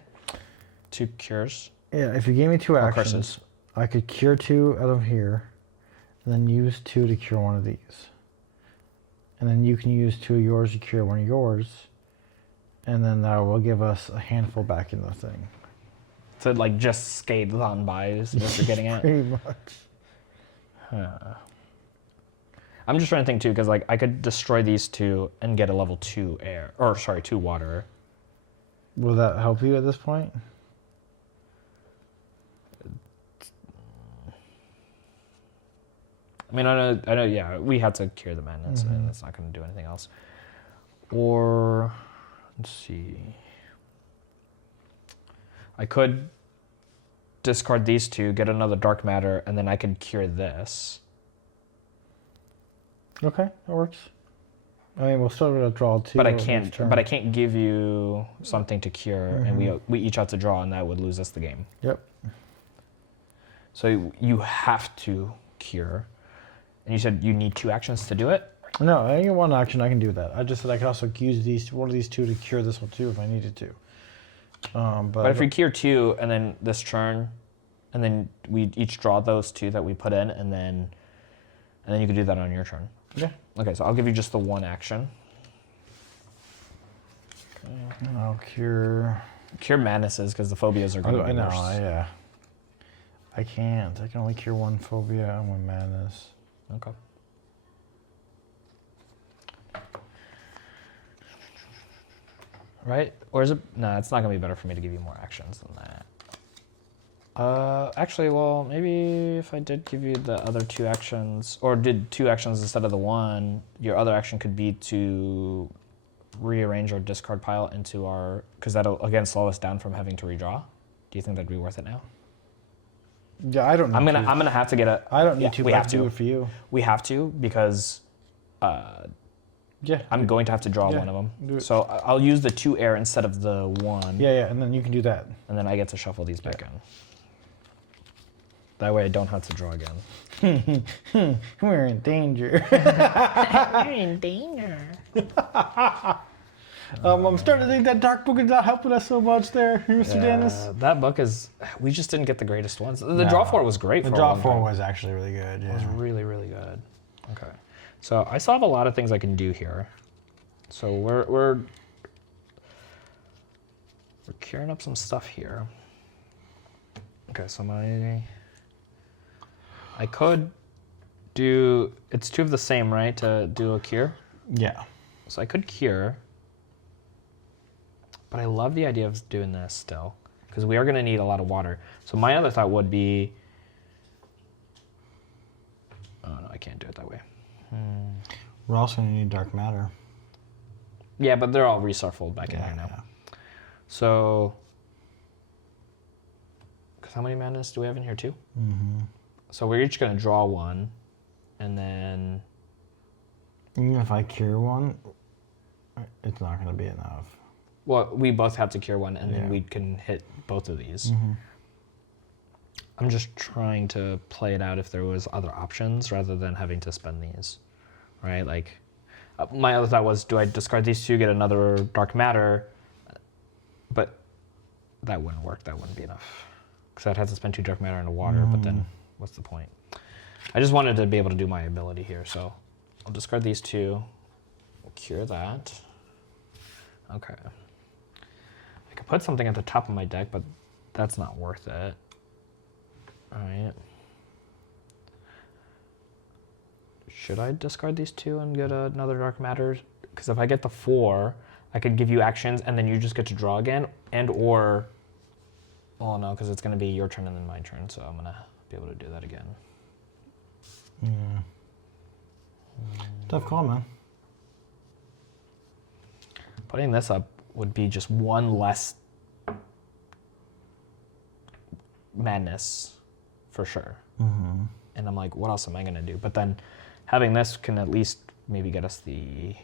2 cures. Yeah, if you gave me 2 actions, curses. I could cure 2 out of here, and then use 2 to cure 1 of these. And then you can use 2 of yours to cure 1 of yours. And then that will give us a handful back in the thing. So like just skate on by is what you're getting at? Pretty much. I'm just trying to think too, because like I could destroy these 2 and get a level 2 air, or sorry, 2 water. Will that help you at this point? I mean, I know, yeah, we had to cure the madness, and it's not going to do anything else. Or, let's see. I could discard these 2, get another dark matter, and then I could cure this. Okay, that works. I mean, we'll still gonna draw 2. But I can't give you something to cure, and we each have to draw, and that would lose us the game. Yep. So you have to cure. And you said you need 2 actions to do it? No, I get 1 action. I can do that. I just said I could also use one of these 2 to cure this one too if I needed to. But if we cure 2 and then this turn, and then we each draw those 2 that we put in, and then you can do that on your turn. Yeah. Okay, so I'll give you just the 1 action. Okay. And I'll cure. Cure madnesses because the phobias are going to be I know. worse. Yeah. I can't. I can only cure 1 phobia and 1 madness. Okay. Right? Or is it? No, it's not going to be better for me to give you more actions than that. Actually, well, maybe if I did give you the other 2 actions, or did 2 actions instead of the 1, your other action could be to rearrange our discard pile into our, because that'll again slow us down from having to redraw. Do you think that'd be worth it now? Yeah, I don't know. I'm gonna have to get a. I don't need to. We but have I to do it for you. We have to because Yeah. I'm going to have to draw Yeah, one of them. do it. So I'll use the 2 air instead of the 1. Yeah, and then you can do that. And then I get to shuffle these back in. That way I don't have to draw again. We're in danger. We're in danger. I'm starting to think that dark book is not helping us so much there, Mr. Dennis. That book is... We just didn't get the greatest ones. The draw for it was great. The for a draw long for time. was actually really good. Yeah. It was really, really good. Okay. So I still have a lot of things I can do here. So we're curing up some stuff here. Okay, so I could do... It's two of the same, right, to do a cure? Yeah. So I could cure. But I love the idea of doing this still, because we are going to need a lot of water. So my other thought would be... Oh, no, I can't do it that way. We're also going to need dark matter. Yeah, but they're all resurfled back in there now. Yeah. So... Because how many manas do we have in here, too? Mm-hmm. So we're each going to draw one, and then... Even if I cure one, it's not going to be enough. Well, we both have to cure one, and then we can hit both of these. Mm-hmm. I'm just trying to play it out if there was other options rather than having to spend these, right? Like, my other thought was, do I discard these two, get another dark matter? But that wouldn't work. That wouldn't be enough. Because I'd have to spend 2 dark matter into water, but then what's the point? I just wanted to be able to do my ability here, so I'll discard these 2, cure that. Okay. I could put something at the top of my deck, but that's not worth it. All right. Should I discard these 2 and get another dark matter? Because if I get the 4, I could give you actions, and then you just get to draw again, and or... Oh no, because it's going to be your turn and then my turn, so I'm going to be able to do that again. Yeah. Tough call, man. Putting this up would be just one less madness, for sure. Mm-hmm. And I'm like, what else am I going to do? But then having this can at least maybe get us the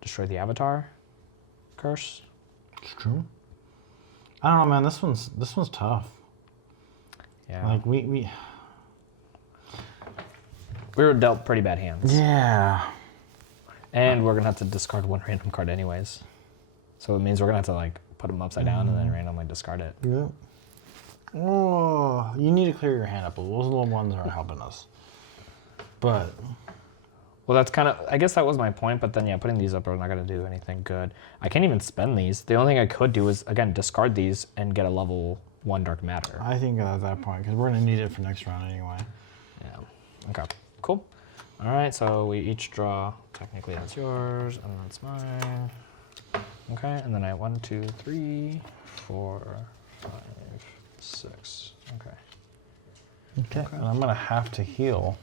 destroy the avatar curse. It's true. I don't know, man. This one's tough. Yeah. Like we were dealt pretty bad hands. Yeah. And we're going to have to discard one random card anyways. So it means we're going to have to like put them upside down and then randomly discard it. Yeah. Oh, you need to clear your hand up. Those little ones aren't helping us. But well, that's kind of, I guess that was my point, but then yeah, putting these up are not going to do anything good. I can't even spend these. The only thing I could do is, again, discard these and get a level 1 dark matter. I think at that point, because we're going to need it for next round anyway. Yeah. Okay. Cool. All right. So we each draw. Technically, that's yours, and that's mine. Okay. And then I have 1, 2, 3, 4, 5, 6. Okay. Okay. And I'm going to have to heal.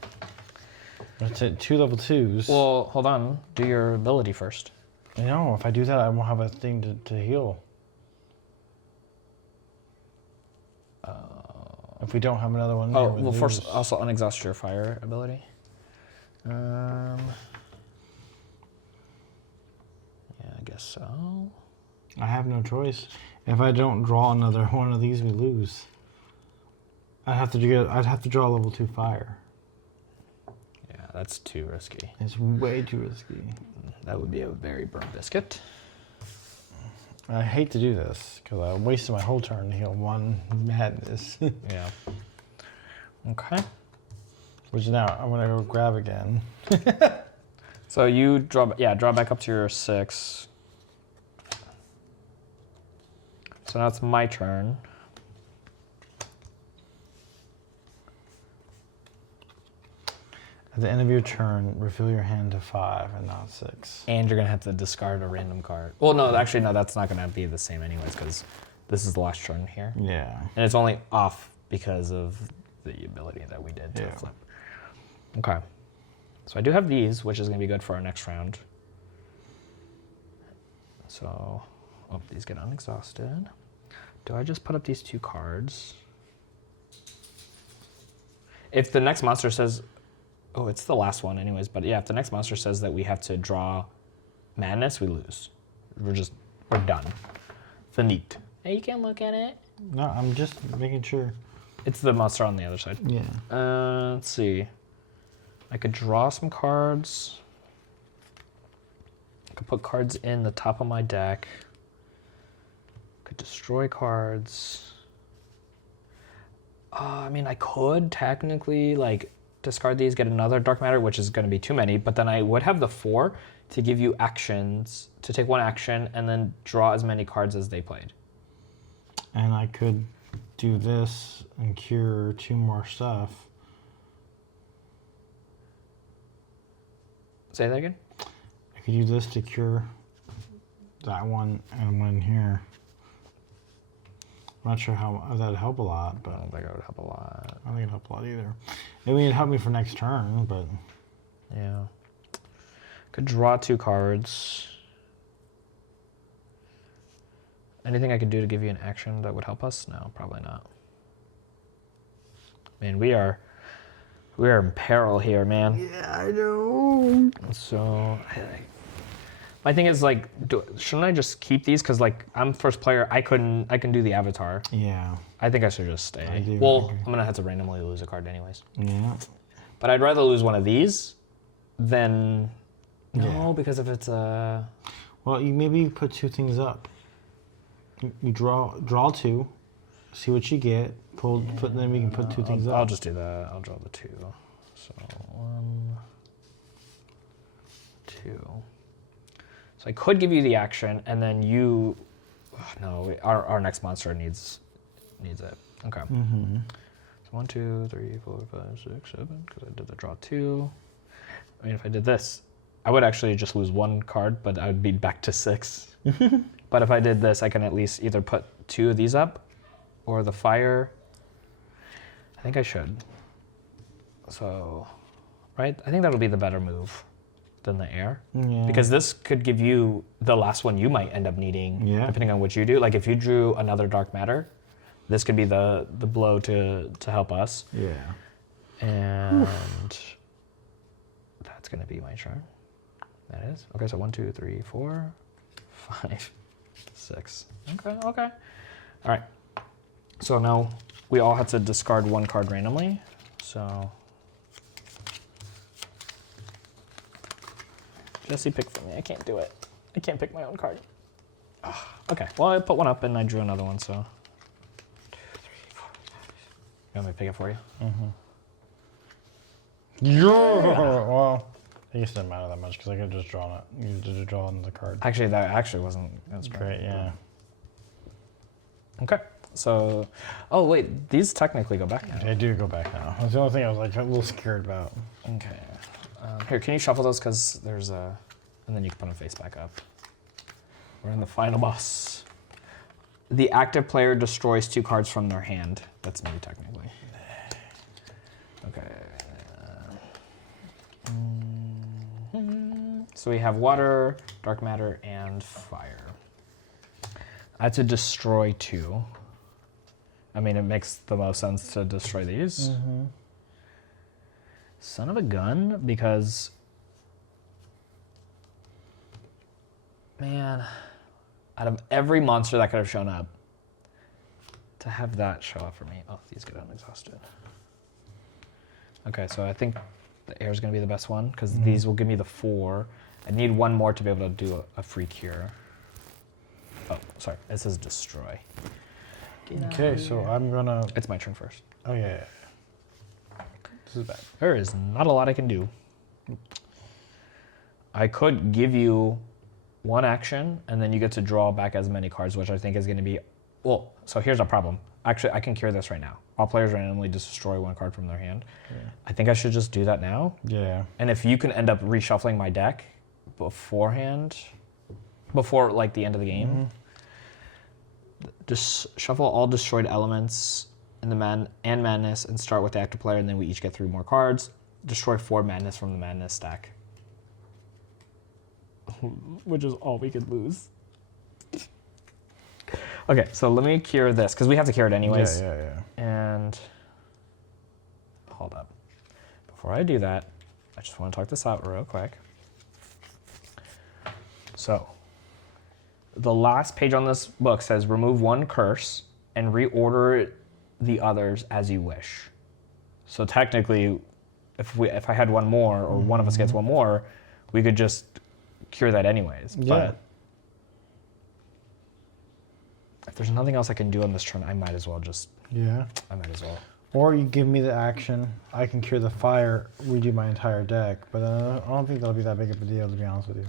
Let's hit 2 level 2s. Well, hold on. Do your ability first. You know, if I do that, I won't have a thing to heal. If we don't have another one. Oh, well, first also unexhaust your fire ability. Yeah, I guess so. I have no choice. If I don't draw another one of these, we lose. I'd have to draw level 2 fire. Yeah, that's too risky. It's way too risky. That would be a very burnt biscuit. I hate to do this because I wasted my whole turn to heal 1 madness. Yeah. Okay. Which now I'm gonna go grab again. So you draw back up to your 6. So now it's my turn. At the end of your turn, refill your hand to 5 and not 6. And you're gonna have to discard a random card. Well, no, actually, no, that's not gonna be the same anyways, because this is the last turn here. Yeah. And it's only off because of the ability that we did to flip. Okay. So I do have these, which is gonna be good for our next round. So, oh, these get unexhausted. Do I just put up these 2 cards? If the next monster says, oh, it's the last one anyways, but yeah, if the next monster says that we have to draw madness, we lose. We're done. Finite. Hey, you can look at it. No, I'm just making sure. It's the monster on the other side. Yeah. Let's see. I could draw some cards. I could put cards in the top of my deck. Could destroy cards. I mean, I could technically like discard these, get another dark matter, which is going to be too many, but then I would have the 4 to give you actions, to take 1 action and then draw as many cards as they played. And I could do this and cure 2 more stuff. Say that again? I could use this to cure that one and one here. I'm not sure how that'd help a lot, but I don't think it would help a lot. I don't think it'd help a lot either. Maybe it'd help me for next turn, but Yeah. Could draw 2 cards. Anything I could do to give you an action that would help us? No, probably not. Man, we are in peril here, man. yeah, I know. So, my thing is like, shouldn't I just keep these? Cause like I'm first player, I can do the avatar. Yeah. I think I should just stay. I do Well, agree. I'm gonna have to randomly lose a card anyways. Yeah. But I'd rather lose one of these than no, Yeah. because if it's a Well, maybe put 2 things up. You draw 2, see what you get. Then we can put 2 things up. I'll just do that. I'll draw the 2. So 1, 2. So I could give you the action, and then you. Oh, no, our next monster needs it. Okay. Mm-hmm. So 1, 2, 3, 4, 5, 6, 7. Because I did the draw 2. I mean, if I did this, I would actually just lose 1 card, but I would be back to 6. But if I did this, I can at least either put 2 of these up, or the fire. I think I should. So, right? I think that'll be the better move than the air. Yeah. Because this could give you the last one you might end up needing, Yeah. depending on what you do. Like if you drew another dark matter, this could be the blow to help us. Yeah. And that's gonna be my turn. That is. Okay, so 1, 2, 3, 4, 5, 6. Okay. All right. So now we all have to discard 1 card randomly. So Jesse, pick for me. I can't do it. I can't pick my own card. Ugh. Okay. Well, I put 1 up and I drew another one. So 1, 2, 3, 4, 5. You want me to pick it for you? Mm-hmm. Yeah. Well, I guess it didn't matter that much because I could have just drawn it. You just draw another card. Actually, that actually wasn't. That's Great. Yeah. Okay. So, oh wait, these technically go back now. They do go back now. That's the only thing I was like a little scared about. Okay. Here, can you shuffle those? Because there's a, and then you can put them face back up. We're in the final boss. The active player destroys 2 cards from their hand. That's me technically. Okay. So we have water, dark matter, and fire. I had to destroy 2. I mean, it makes the most sense to destroy these. Mm-hmm. Son of a gun, because, man, out of every monster that could have shown up, to have that show up for me. Oh, these get unexhausted. Okay, so I think the air is going to be the best one, because these will give me the 4. I need 1 more to be able to do a free cure. Oh, sorry, it says destroy. Okay, so I'm gonna. It's my turn first. Oh yeah. This is bad. There is not a lot I can do. I could give you 1 action, and then you get to draw back as many cards, which I think is going to be... Well, so here's a problem. Actually, I can cure this right now. All players randomly destroy 1 card from their hand. Yeah. I think I should just do that now. Yeah. And if you can end up reshuffling my deck beforehand, before like the end of the game, just shuffle all destroyed elements in the madness and start with the active player, and then we each get 3 more cards. Destroy 4 madness from the madness stack, which is all we could lose. Okay, so let me cure this because we have to cure it anyways. Yeah. And hold up. Before I do that, I just want to talk this out real quick. So, the last page on this book says remove 1 curse and reorder the others as you wish. So technically, if I had one more, or one of us gets one more, we could just cure that anyways. Yeah. But if there's nothing else I can do on this turn, I might as well just. Yeah. I might as well. Or you give me the action, I can cure the fire, redo my entire deck, but I don't think that'll be that big of a deal, to be honest with you.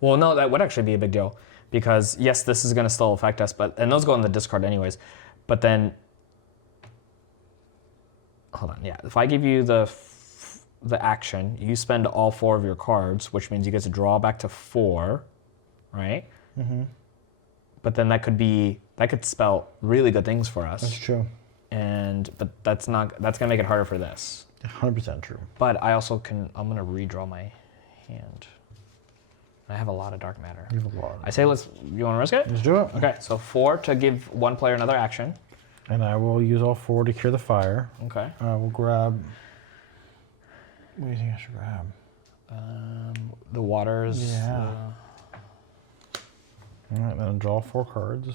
Well, no, that would actually be a big deal, because yes, this is going to still affect us, and those go in the discard anyways. But then, hold on, yeah. If I give you the action, you spend all 4 of your cards, which means you get to draw back to 4, right? Mm-hmm. But then that could spell really good things for us. That's true. But that's gonna make it harder for this. 100% true. But I also I'm gonna redraw my hand. I have a lot of dark matter. You have a lot. I say you wanna risk it? Let's do it. Okay, so 4 to give one player another action. And I will use all 4 to cure the fire. Okay. We'll grab, what do you think I should grab? The waters. Yeah. All right, then draw 4 cards.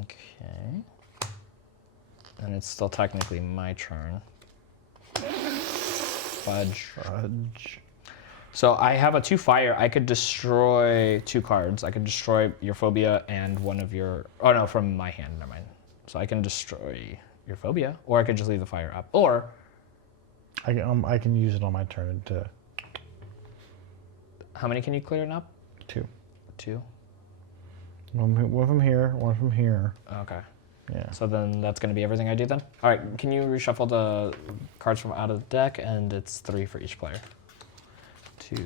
Okay. And it's still technically my turn. Fudge. So I have a 2 fire. I could destroy 2 cards. I could destroy your phobia and one of your. Oh no, from my hand. Never mind. So I can destroy your phobia, or I could just leave the fire up, or I can use it on my turn to. How many can you clear up? 2. 2. One from here, one from here. Okay. Yeah. So then that's going to be everything I do then? All right, can you reshuffle the cards from out of the deck? And it's 3 for each player. 2,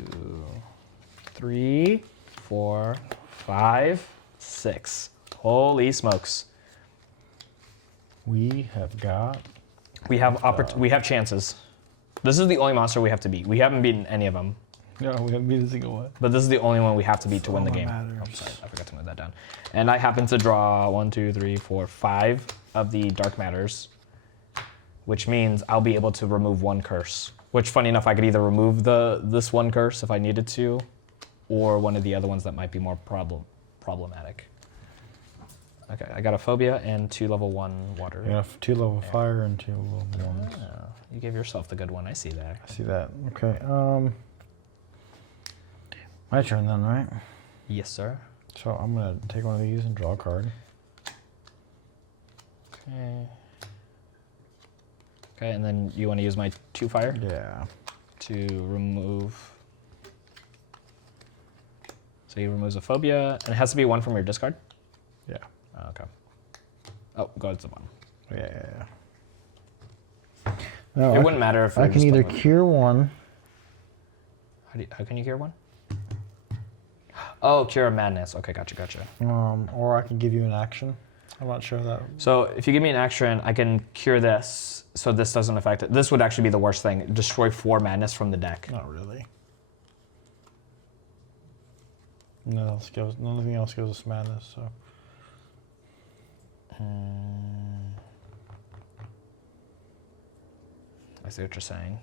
3, 4, 5, 6. Holy smokes. We have got. We have chances. This is the only monster we have to beat. We haven't beaten any of them. No, we haven't beat a single one. But this is the only one we have to beat to win the all that game. matters. Oh, sorry, I forgot to move that down. And I happen to draw 1, 2, 3, 4, 5 of the dark matters, which means I'll be able to remove 1 curse. Which, funny enough, I could either remove this 1 curse if I needed to, or one of the other ones that might be more problematic. Okay, I got a phobia and 2 level 1 water. You have 2 level fire and 2 level 1s. Oh, you gave yourself the good one. I see that. I see that. Okay. My turn then, right? Yes, sir. So I'm gonna take one of these and draw a card. Okay. Okay, and then you want to use my 2 fire? Yeah. To remove. So he removes a phobia, and it has to be 1 from your discard? Yeah. Oh, okay. Oh, go to the bottom. Yeah. No, It wouldn't matter if I it can was either the- cure one. How can you cure 1? Oh, cure a madness. Okay, gotcha. Or I can give you an action. I'm not sure of that. So if you give me an action, I can cure this, so this doesn't affect it. This would actually be the worst thing. Destroy 4 madness from the deck. Not really. Nothing else goes with madness. So. I see what you're saying.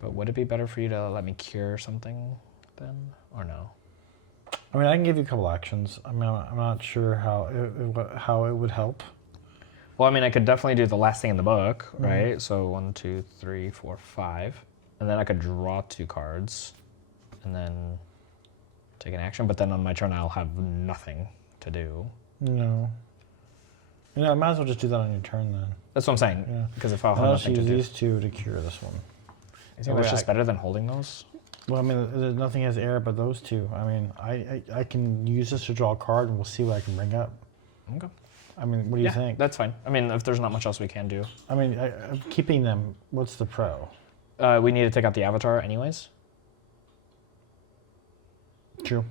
But would it be better for you to let me cure something then, or no? I mean, I can give you a couple actions. I mean, I'm not sure how it would help. Well, I mean, I could definitely do the last thing in the book, right? So 1, 2, 3, 4, 5. And then I could draw 2 cards and then take an action. But then on my turn, I'll have nothing to do. No. I might as well just do that on your turn then. That's what I'm saying. Yeah. Because if I'll have I'll nothing just to use do. these 2 to cure this one. You think that's just better than holding those? Well, I mean, nothing has air but those 2. I mean, I can use this to draw a card and we'll see what I can bring up. Okay. I mean, what do you think? That's fine. I mean, if there's not much else we can do. I mean, keeping them, what's the pro? We need to take out the avatar anyways. True.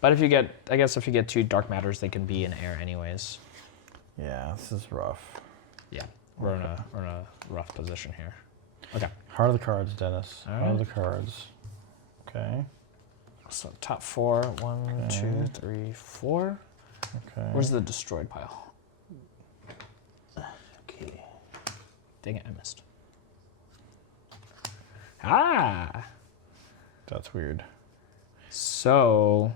But if you get 2 dark matters, they can be in air anyways. Yeah, this is rough. Yeah, we're in a rough position here. Okay. Heart of the cards, Dennis. All Heart of right. the cards. Okay. So top 4, 1, 2, 3, 4. Okay. Where's the destroyed pile? Okay. Dang it, I missed. Ah. That's weird. So,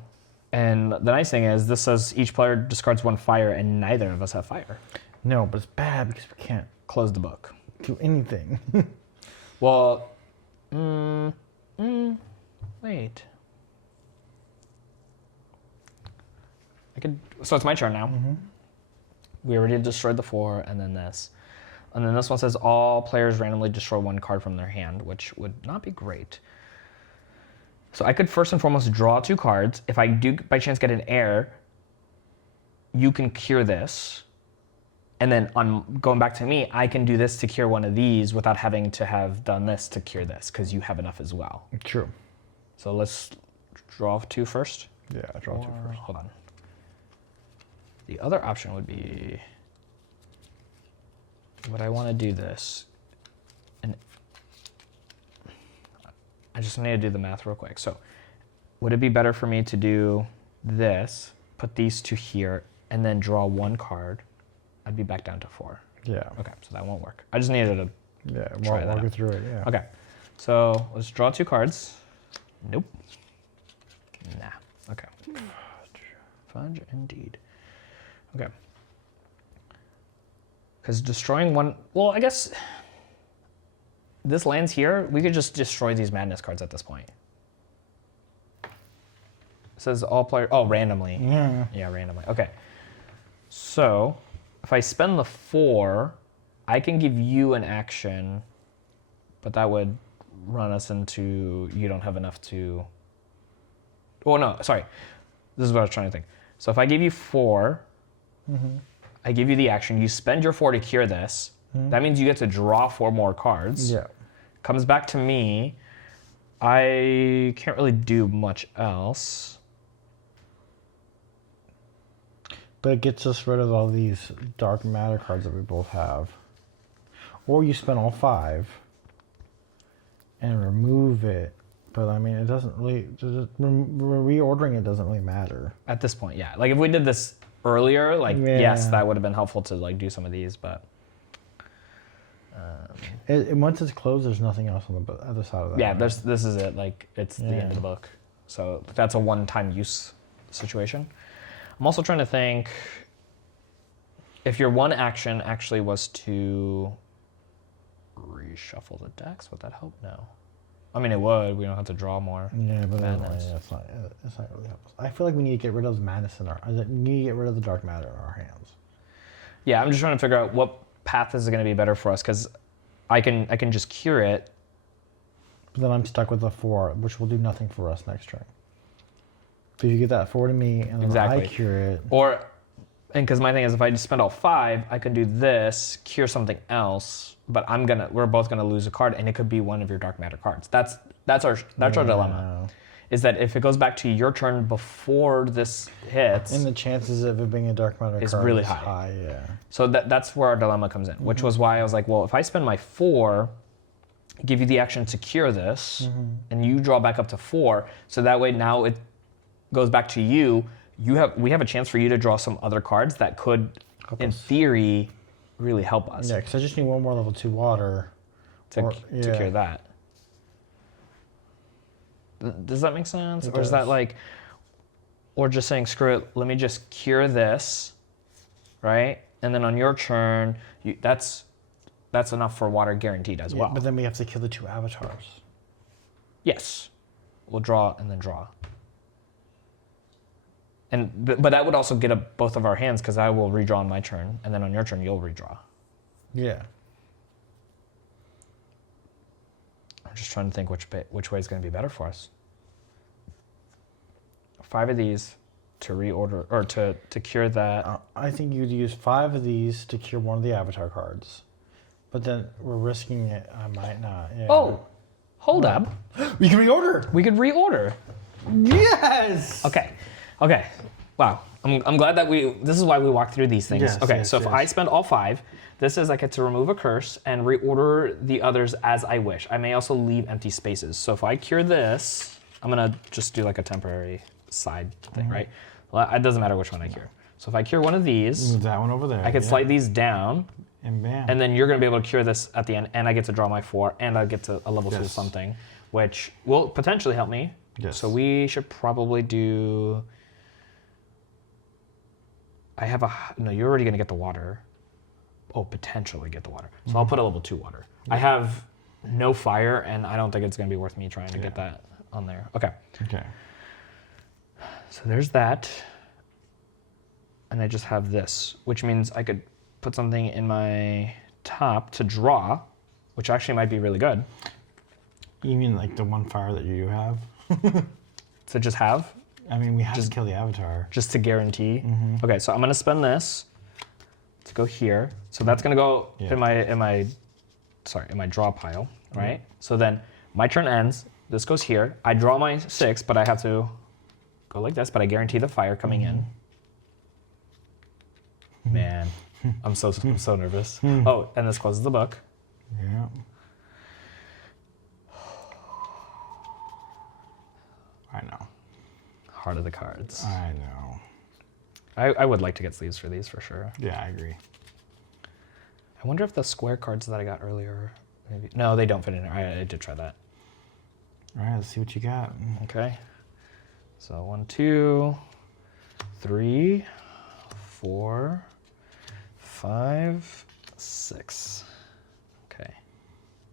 and the nice thing is this says each player discards 1 fire and neither of us have fire. No, but it's bad because we can't Close the book. do anything. Well, wait. So it's my turn now. We already destroyed the 4 and then this. And then this one says all players randomly destroy 1 card from their hand, which would not be great. So I could first and foremost draw 2 cards. If I do by chance get an air, you can cure this. And then on going back to me, I can do this to cure one of these without having to have done this to cure this because you have enough as well. True. So let's draw 2 first. Yeah, draw 2 first. Hold on. The other option would be, would I want to do this? And I just need to do the math real quick. So would it be better for me to do this, put these 2 here, and then draw 1 card? I'd be back down to 4. Yeah. Okay, so that won't work. I just needed to try that walk out. it through it, yeah. Okay, so let's draw 2 cards. Nope. Nah, okay. Fudge indeed. Okay. Because destroying 1, well, I guess this lands here, we could just destroy these madness cards at this point. It says all players, oh, randomly. Yeah. Yeah, randomly, okay. So, if I spend the 4, I can give you an action, but that would run us into, you don't have enough to, oh no, sorry. This is what I was trying to think. So if I give you 4, I give you the action, you spend your 4 to cure this, that means you get to draw 4 more cards. Yeah. Comes back to me, I can't really do much else. But it gets us rid of all these dark matter cards that we both have. Or you spend all 5 and remove it. But I mean, it doesn't really, reordering it doesn't really matter. At this point, yeah. Like if we did this earlier, like yes, that would have been helpful to like do some of these, but. Once it's closed, there's nothing else on the other side of that. Yeah, this is it. Like it's the end of the book. So that's a one-time use situation. I'm also trying to think if your one action actually was to reshuffle the decks, would that help? No. I mean, it would. We don't have to draw more. Yeah, but madness. it's not really helpful. I feel like we need to get rid of the madness in our. We need to get rid of the dark matter in our hands. Yeah, I'm just trying to figure out what path is going to be better for us because I can just cure it. But then I'm stuck with the 4, which will do nothing for us next turn. So if you get that 4 to me, and then I cure it. And because my thing is, if I just spend all 5, I can do this, cure something else, but we're both gonna lose a card, and it could be one of your dark matter cards. That's our dilemma. Is that if it goes back to your turn before this hits, and the chances of it being a dark matter is card really is high. Yeah. So that's where our dilemma comes in, which was why I was like, well, if I spend my 4, give you the action to cure this, and you draw back up to 4, so that way now it goes back to you. We have a chance for you to draw some other cards that could, in theory, really help us. Yeah, because I just need 1 more level 2 water to cure that. Does that make sense? Or is that like, or just saying, screw it, let me just cure this, right? And then on your turn, that's enough for water guaranteed as well. But then we have to kill the 2 avatars. Yes. We'll draw and then draw. But that would also get up both of our hands because I will redraw on my turn, and then on your turn you'll redraw. Yeah. I'm just trying to think which way is going to be better for us. 5 of these to reorder or to cure that. I think you'd use 5 of these to cure one of the avatar cards, but then we're risking it. I might not. Yeah. Oh, hold up. We can reorder. We could reorder. Yes. Okay. Wow. I'm glad that this is why we walk through these things. Yes, okay, yes, so if yes. I spend all 5, this is I get to remove a curse and reorder the others as I wish. I may also leave empty spaces. So if I cure this, I'm gonna just do like a temporary side thing, right? Well, it doesn't matter which one I cure. So if I cure one of these, Move that one over there. I can slide these down And bam. And then you're going to be able to cure this at the end, and I get to draw my 4, and I get to a level 2 something, which will potentially help me. Yes. So we should probably do... No, you're already going to get the water. Oh, potentially get the water. So I'll put a level 2 water. I have no fire, and I don't think it's going to be worth me trying to get that on there. Okay. Okay. So there's that. And I just have this, which means I could put something in my top to draw, which actually might be really good. You mean like the one fire that you have? To just have? I mean, we have to kill the avatar. Just to guarantee? Okay, so I'm going to spend this to go here. So that's going to go in my draw pile, right? So then my turn ends. This goes here. I draw my 6, but I have to go like this, but I guarantee the fire coming in. Man, I'm so nervous. Oh, and this closes the book. Yeah. I know. Heart of the cards. I know. I would like to get sleeves for these for sure. Yeah, I agree. I wonder if the square cards that I got earlier, maybe. No, they don't fit in here. I did try that. All right, let's see what you got. Okay. So 1, 2, 3, 4, 5, 6. Okay.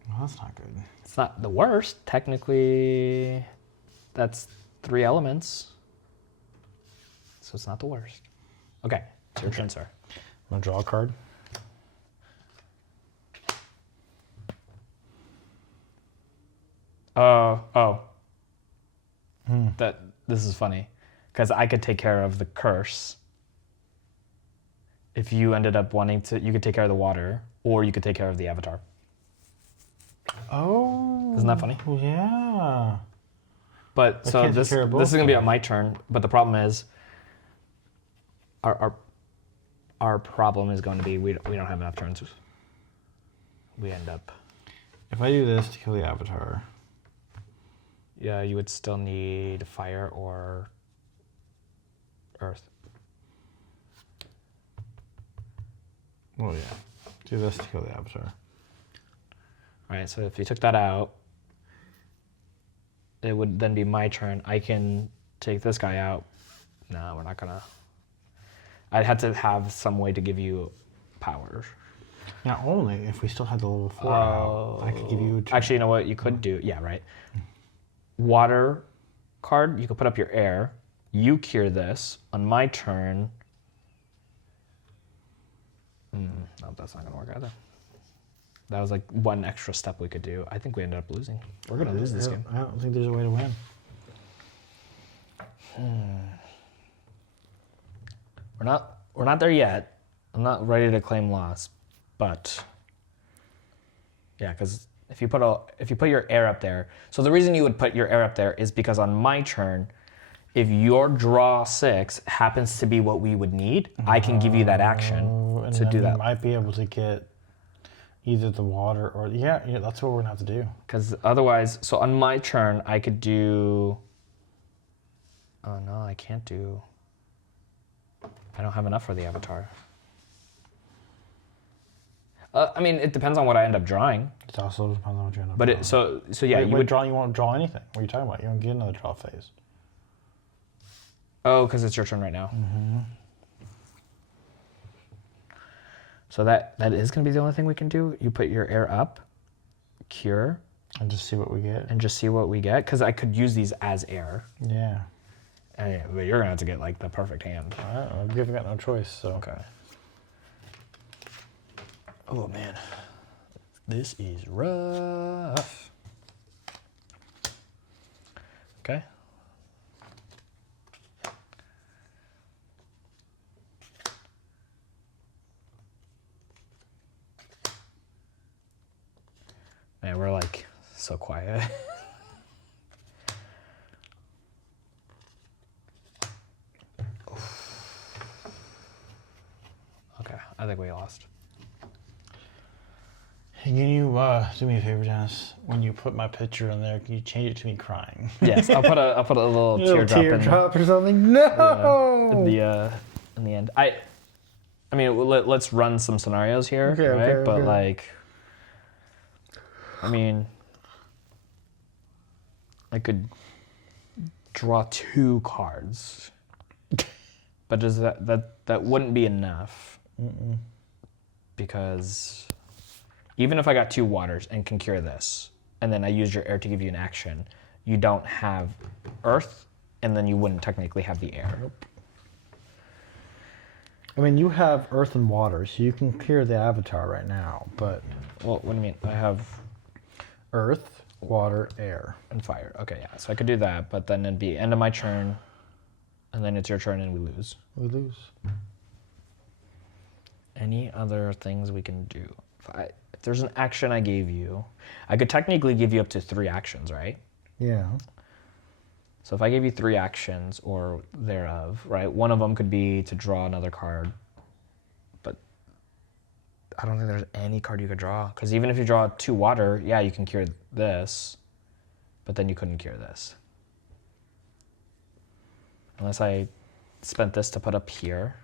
Well, that's not good. It's not the worst. Technically, that's 3 elements. So it's not the worst. Okay, it's your turn, sir. Want to draw a card? This is funny, because I could take care of the curse. If you ended up wanting to, you could take care of the water, or you could take care of the avatar. Oh. Isn't that funny? Yeah. But so this is gonna be on my turn. But the problem is, our problem is going to be we don't have enough turns. We end up. If I do this to kill the avatar. Yeah, you would still need fire or earth. Well, yeah. Do this to kill the avatar. All right, so if you took that out, it would then be my turn. I can take this guy out. No, we're not gonna. I'd have to have some way to give you power. Not only if we still had the level 4 out, I could give you. Actually, you know what you could do? Yeah, right. Water card, you could put up your air. You cure this. On my turn. No, that's not gonna work either. That was like one extra step we could do. I think we ended up losing. We're gonna lose this game. I don't think there's a way to win. We're not there yet. I'm not ready to claim loss, but yeah, because if you put your air up there, so the reason you would put your air up there is because on my turn, if your draw 6 happens to be what we would need, I can give you that action to do that. You might be able to get either the water or yeah, that's what we're gonna have to do. Because otherwise, so on my turn, I could do. Oh no, I can't do. I don't have enough for the avatar. I mean, it depends on what I end up drawing. It also depends on what you end up But drawing. so yeah, you won't draw anything. What are you talking about? You don't get another draw phase. Oh, because it's your turn right now. Mm-hmm. So that is going to be the only thing we can do. You put your air up, cure. And just see what we get. And just see what we get. Because I could use these as air. Yeah. But you're going to have to get like the perfect hand. We've got no choice, so. Okay. Oh man. This is rough. Okay. Man, we're like so quiet. Okay, I think we lost. Hey, can you do me a favor, Dennis? When you put my picture in there, can you change it to me crying? Yes, I'll put a little teardrop or something. No. In the end. I I mean, let's run some scenarios here, Okay, right? okay, But okay. like, I mean, I could draw 2 cards, but does that wouldn't be enough? Because even if I got 2 waters and can cure this, and then I use your air to give you an action, you don't have earth, and then you wouldn't technically have the air. Nope. I mean, you have earth and water, so you can clear the avatar right now, but Well, what do you mean? I have earth, water, air. and fire. Okay, yeah. So I could do that, but then it'd be end of my turn, and then it's your turn, and we lose. We lose. Any other things we can do? If there's an action I gave you, I could technically give you up to 3 actions, right? Yeah. So if I gave you 3 actions or thereof, right? One of them could be to draw another card, but I don't think there's any card you could draw. Because even if you draw 2 water, yeah, you can cure this, but then you couldn't cure this. Unless I spent this to put up here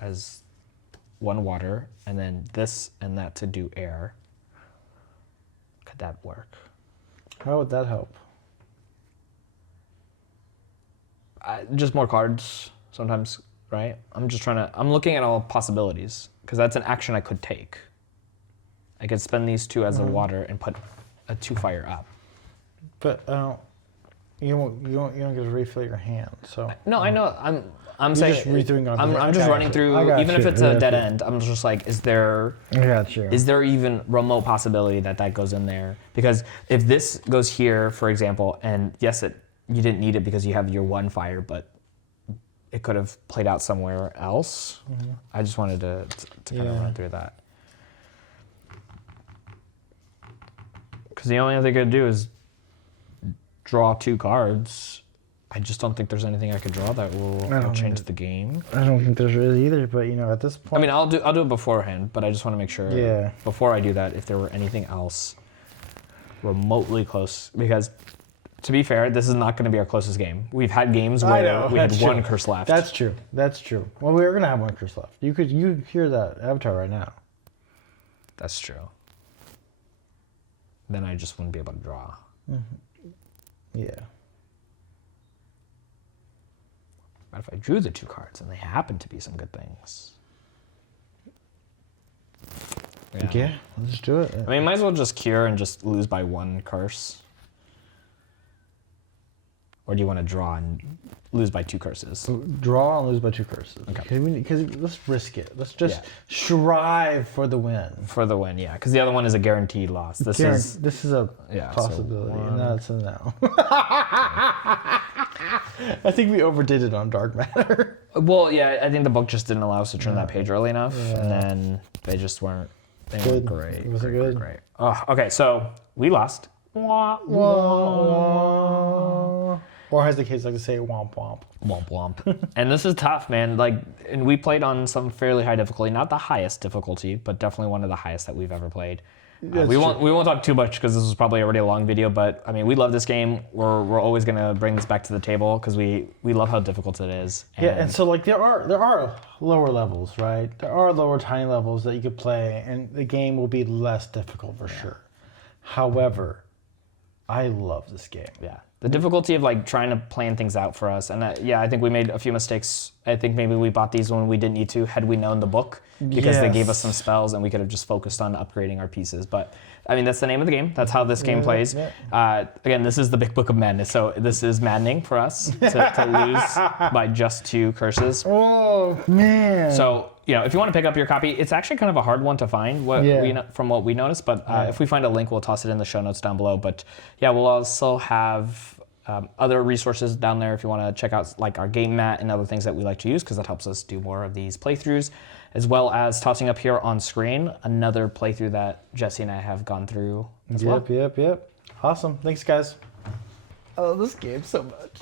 as 1 water, and then this and that to do air. Could that work? How would that help? Just more cards sometimes, right? I'm looking at all possibilities because that's an action I could take. I could spend these 2 as a water and put a 2 fire up. But you don't get to refill your hand. So No, I know. I'm You're saying just redoing on I'm the- just I running got through. you. I got Even if you. it's I a got dead you. end, I'm just like, is there even remote possibility that goes in there? Because if this goes here, for example, and yes, you didn't need it because you have your 1 fire, but it could have played out somewhere else. I just wanted to kind of Yeah. run through that. Because the only other thing I could do is draw 2 cards. I just don't think there's anything I could draw that will don't change either. the game. I don't think there's really either. But at this I point, mean, I'll do it beforehand, but I just want to make sure Yeah. before I do that if there were anything else remotely close. Because to be fair, this is not going to be our closest game. We've had games I where know, we had that's 1 true. curse left. That's true. That's true. Well, we're gonna have 1 curse left. You could hear that avatar right now. That's true. Then I just wouldn't be able to draw. Yeah. But if I drew the 2 cards and they happen to be some good things. Yeah. Let's do it. I mean, might as well just cure and just lose by 1 curse. Or do you want to draw and lose by 2 curses? Draw and lose by 2 curses. Okay. Because let's risk it. Let's just Yeah. strive for the win. For the win, yeah. Because the other one is a guaranteed loss. This This is a Yeah, so possibility, 1. and that's a no. I think we overdid it on dark matter. Well, yeah, I think the book just didn't allow us to turn that page early enough, and then they just weren't. They weren't Good. great. It wasn't good. Great. Oh, okay, so we lost. Or as the kids like to say, womp womp. Womp womp. And this is tough, man. Like, and we played on some fairly high difficulty, not the highest difficulty, but definitely one of the highest that we've ever played. We won't talk too much because this was probably already a long video, but I mean, we love this game. We're always gonna bring this back to the table because we love how difficult it is. Yeah, and so like there are lower levels, right? There are lower tiny levels that you could play, and the game will be less difficult for sure. However, I love this game. Yeah, the difficulty of like trying to plan things out for us, and yeah, I think we made a few mistakes. I think maybe we bought these when we didn't need to, had we known the book, because they gave us some spells and we could have just focused on upgrading our pieces. But I mean, that's the name of the game. That's how this game plays. Yeah. Again, this is the Big Book of Madness, so this is maddening for us to lose by just 2 curses. Oh man! So, if you want to pick up your copy, it's actually kind of a hard one to find from what we noticed, but if we find a link, we'll toss it in the show notes down below. But yeah, we'll also have other resources down there if you want to check out like our game mat and other things that we like to use, because that helps us do more of these playthroughs, as well as tossing up here on screen another playthrough that Jesse and I have gone through as well. Yep. Awesome. Thanks, guys. I love this game so much.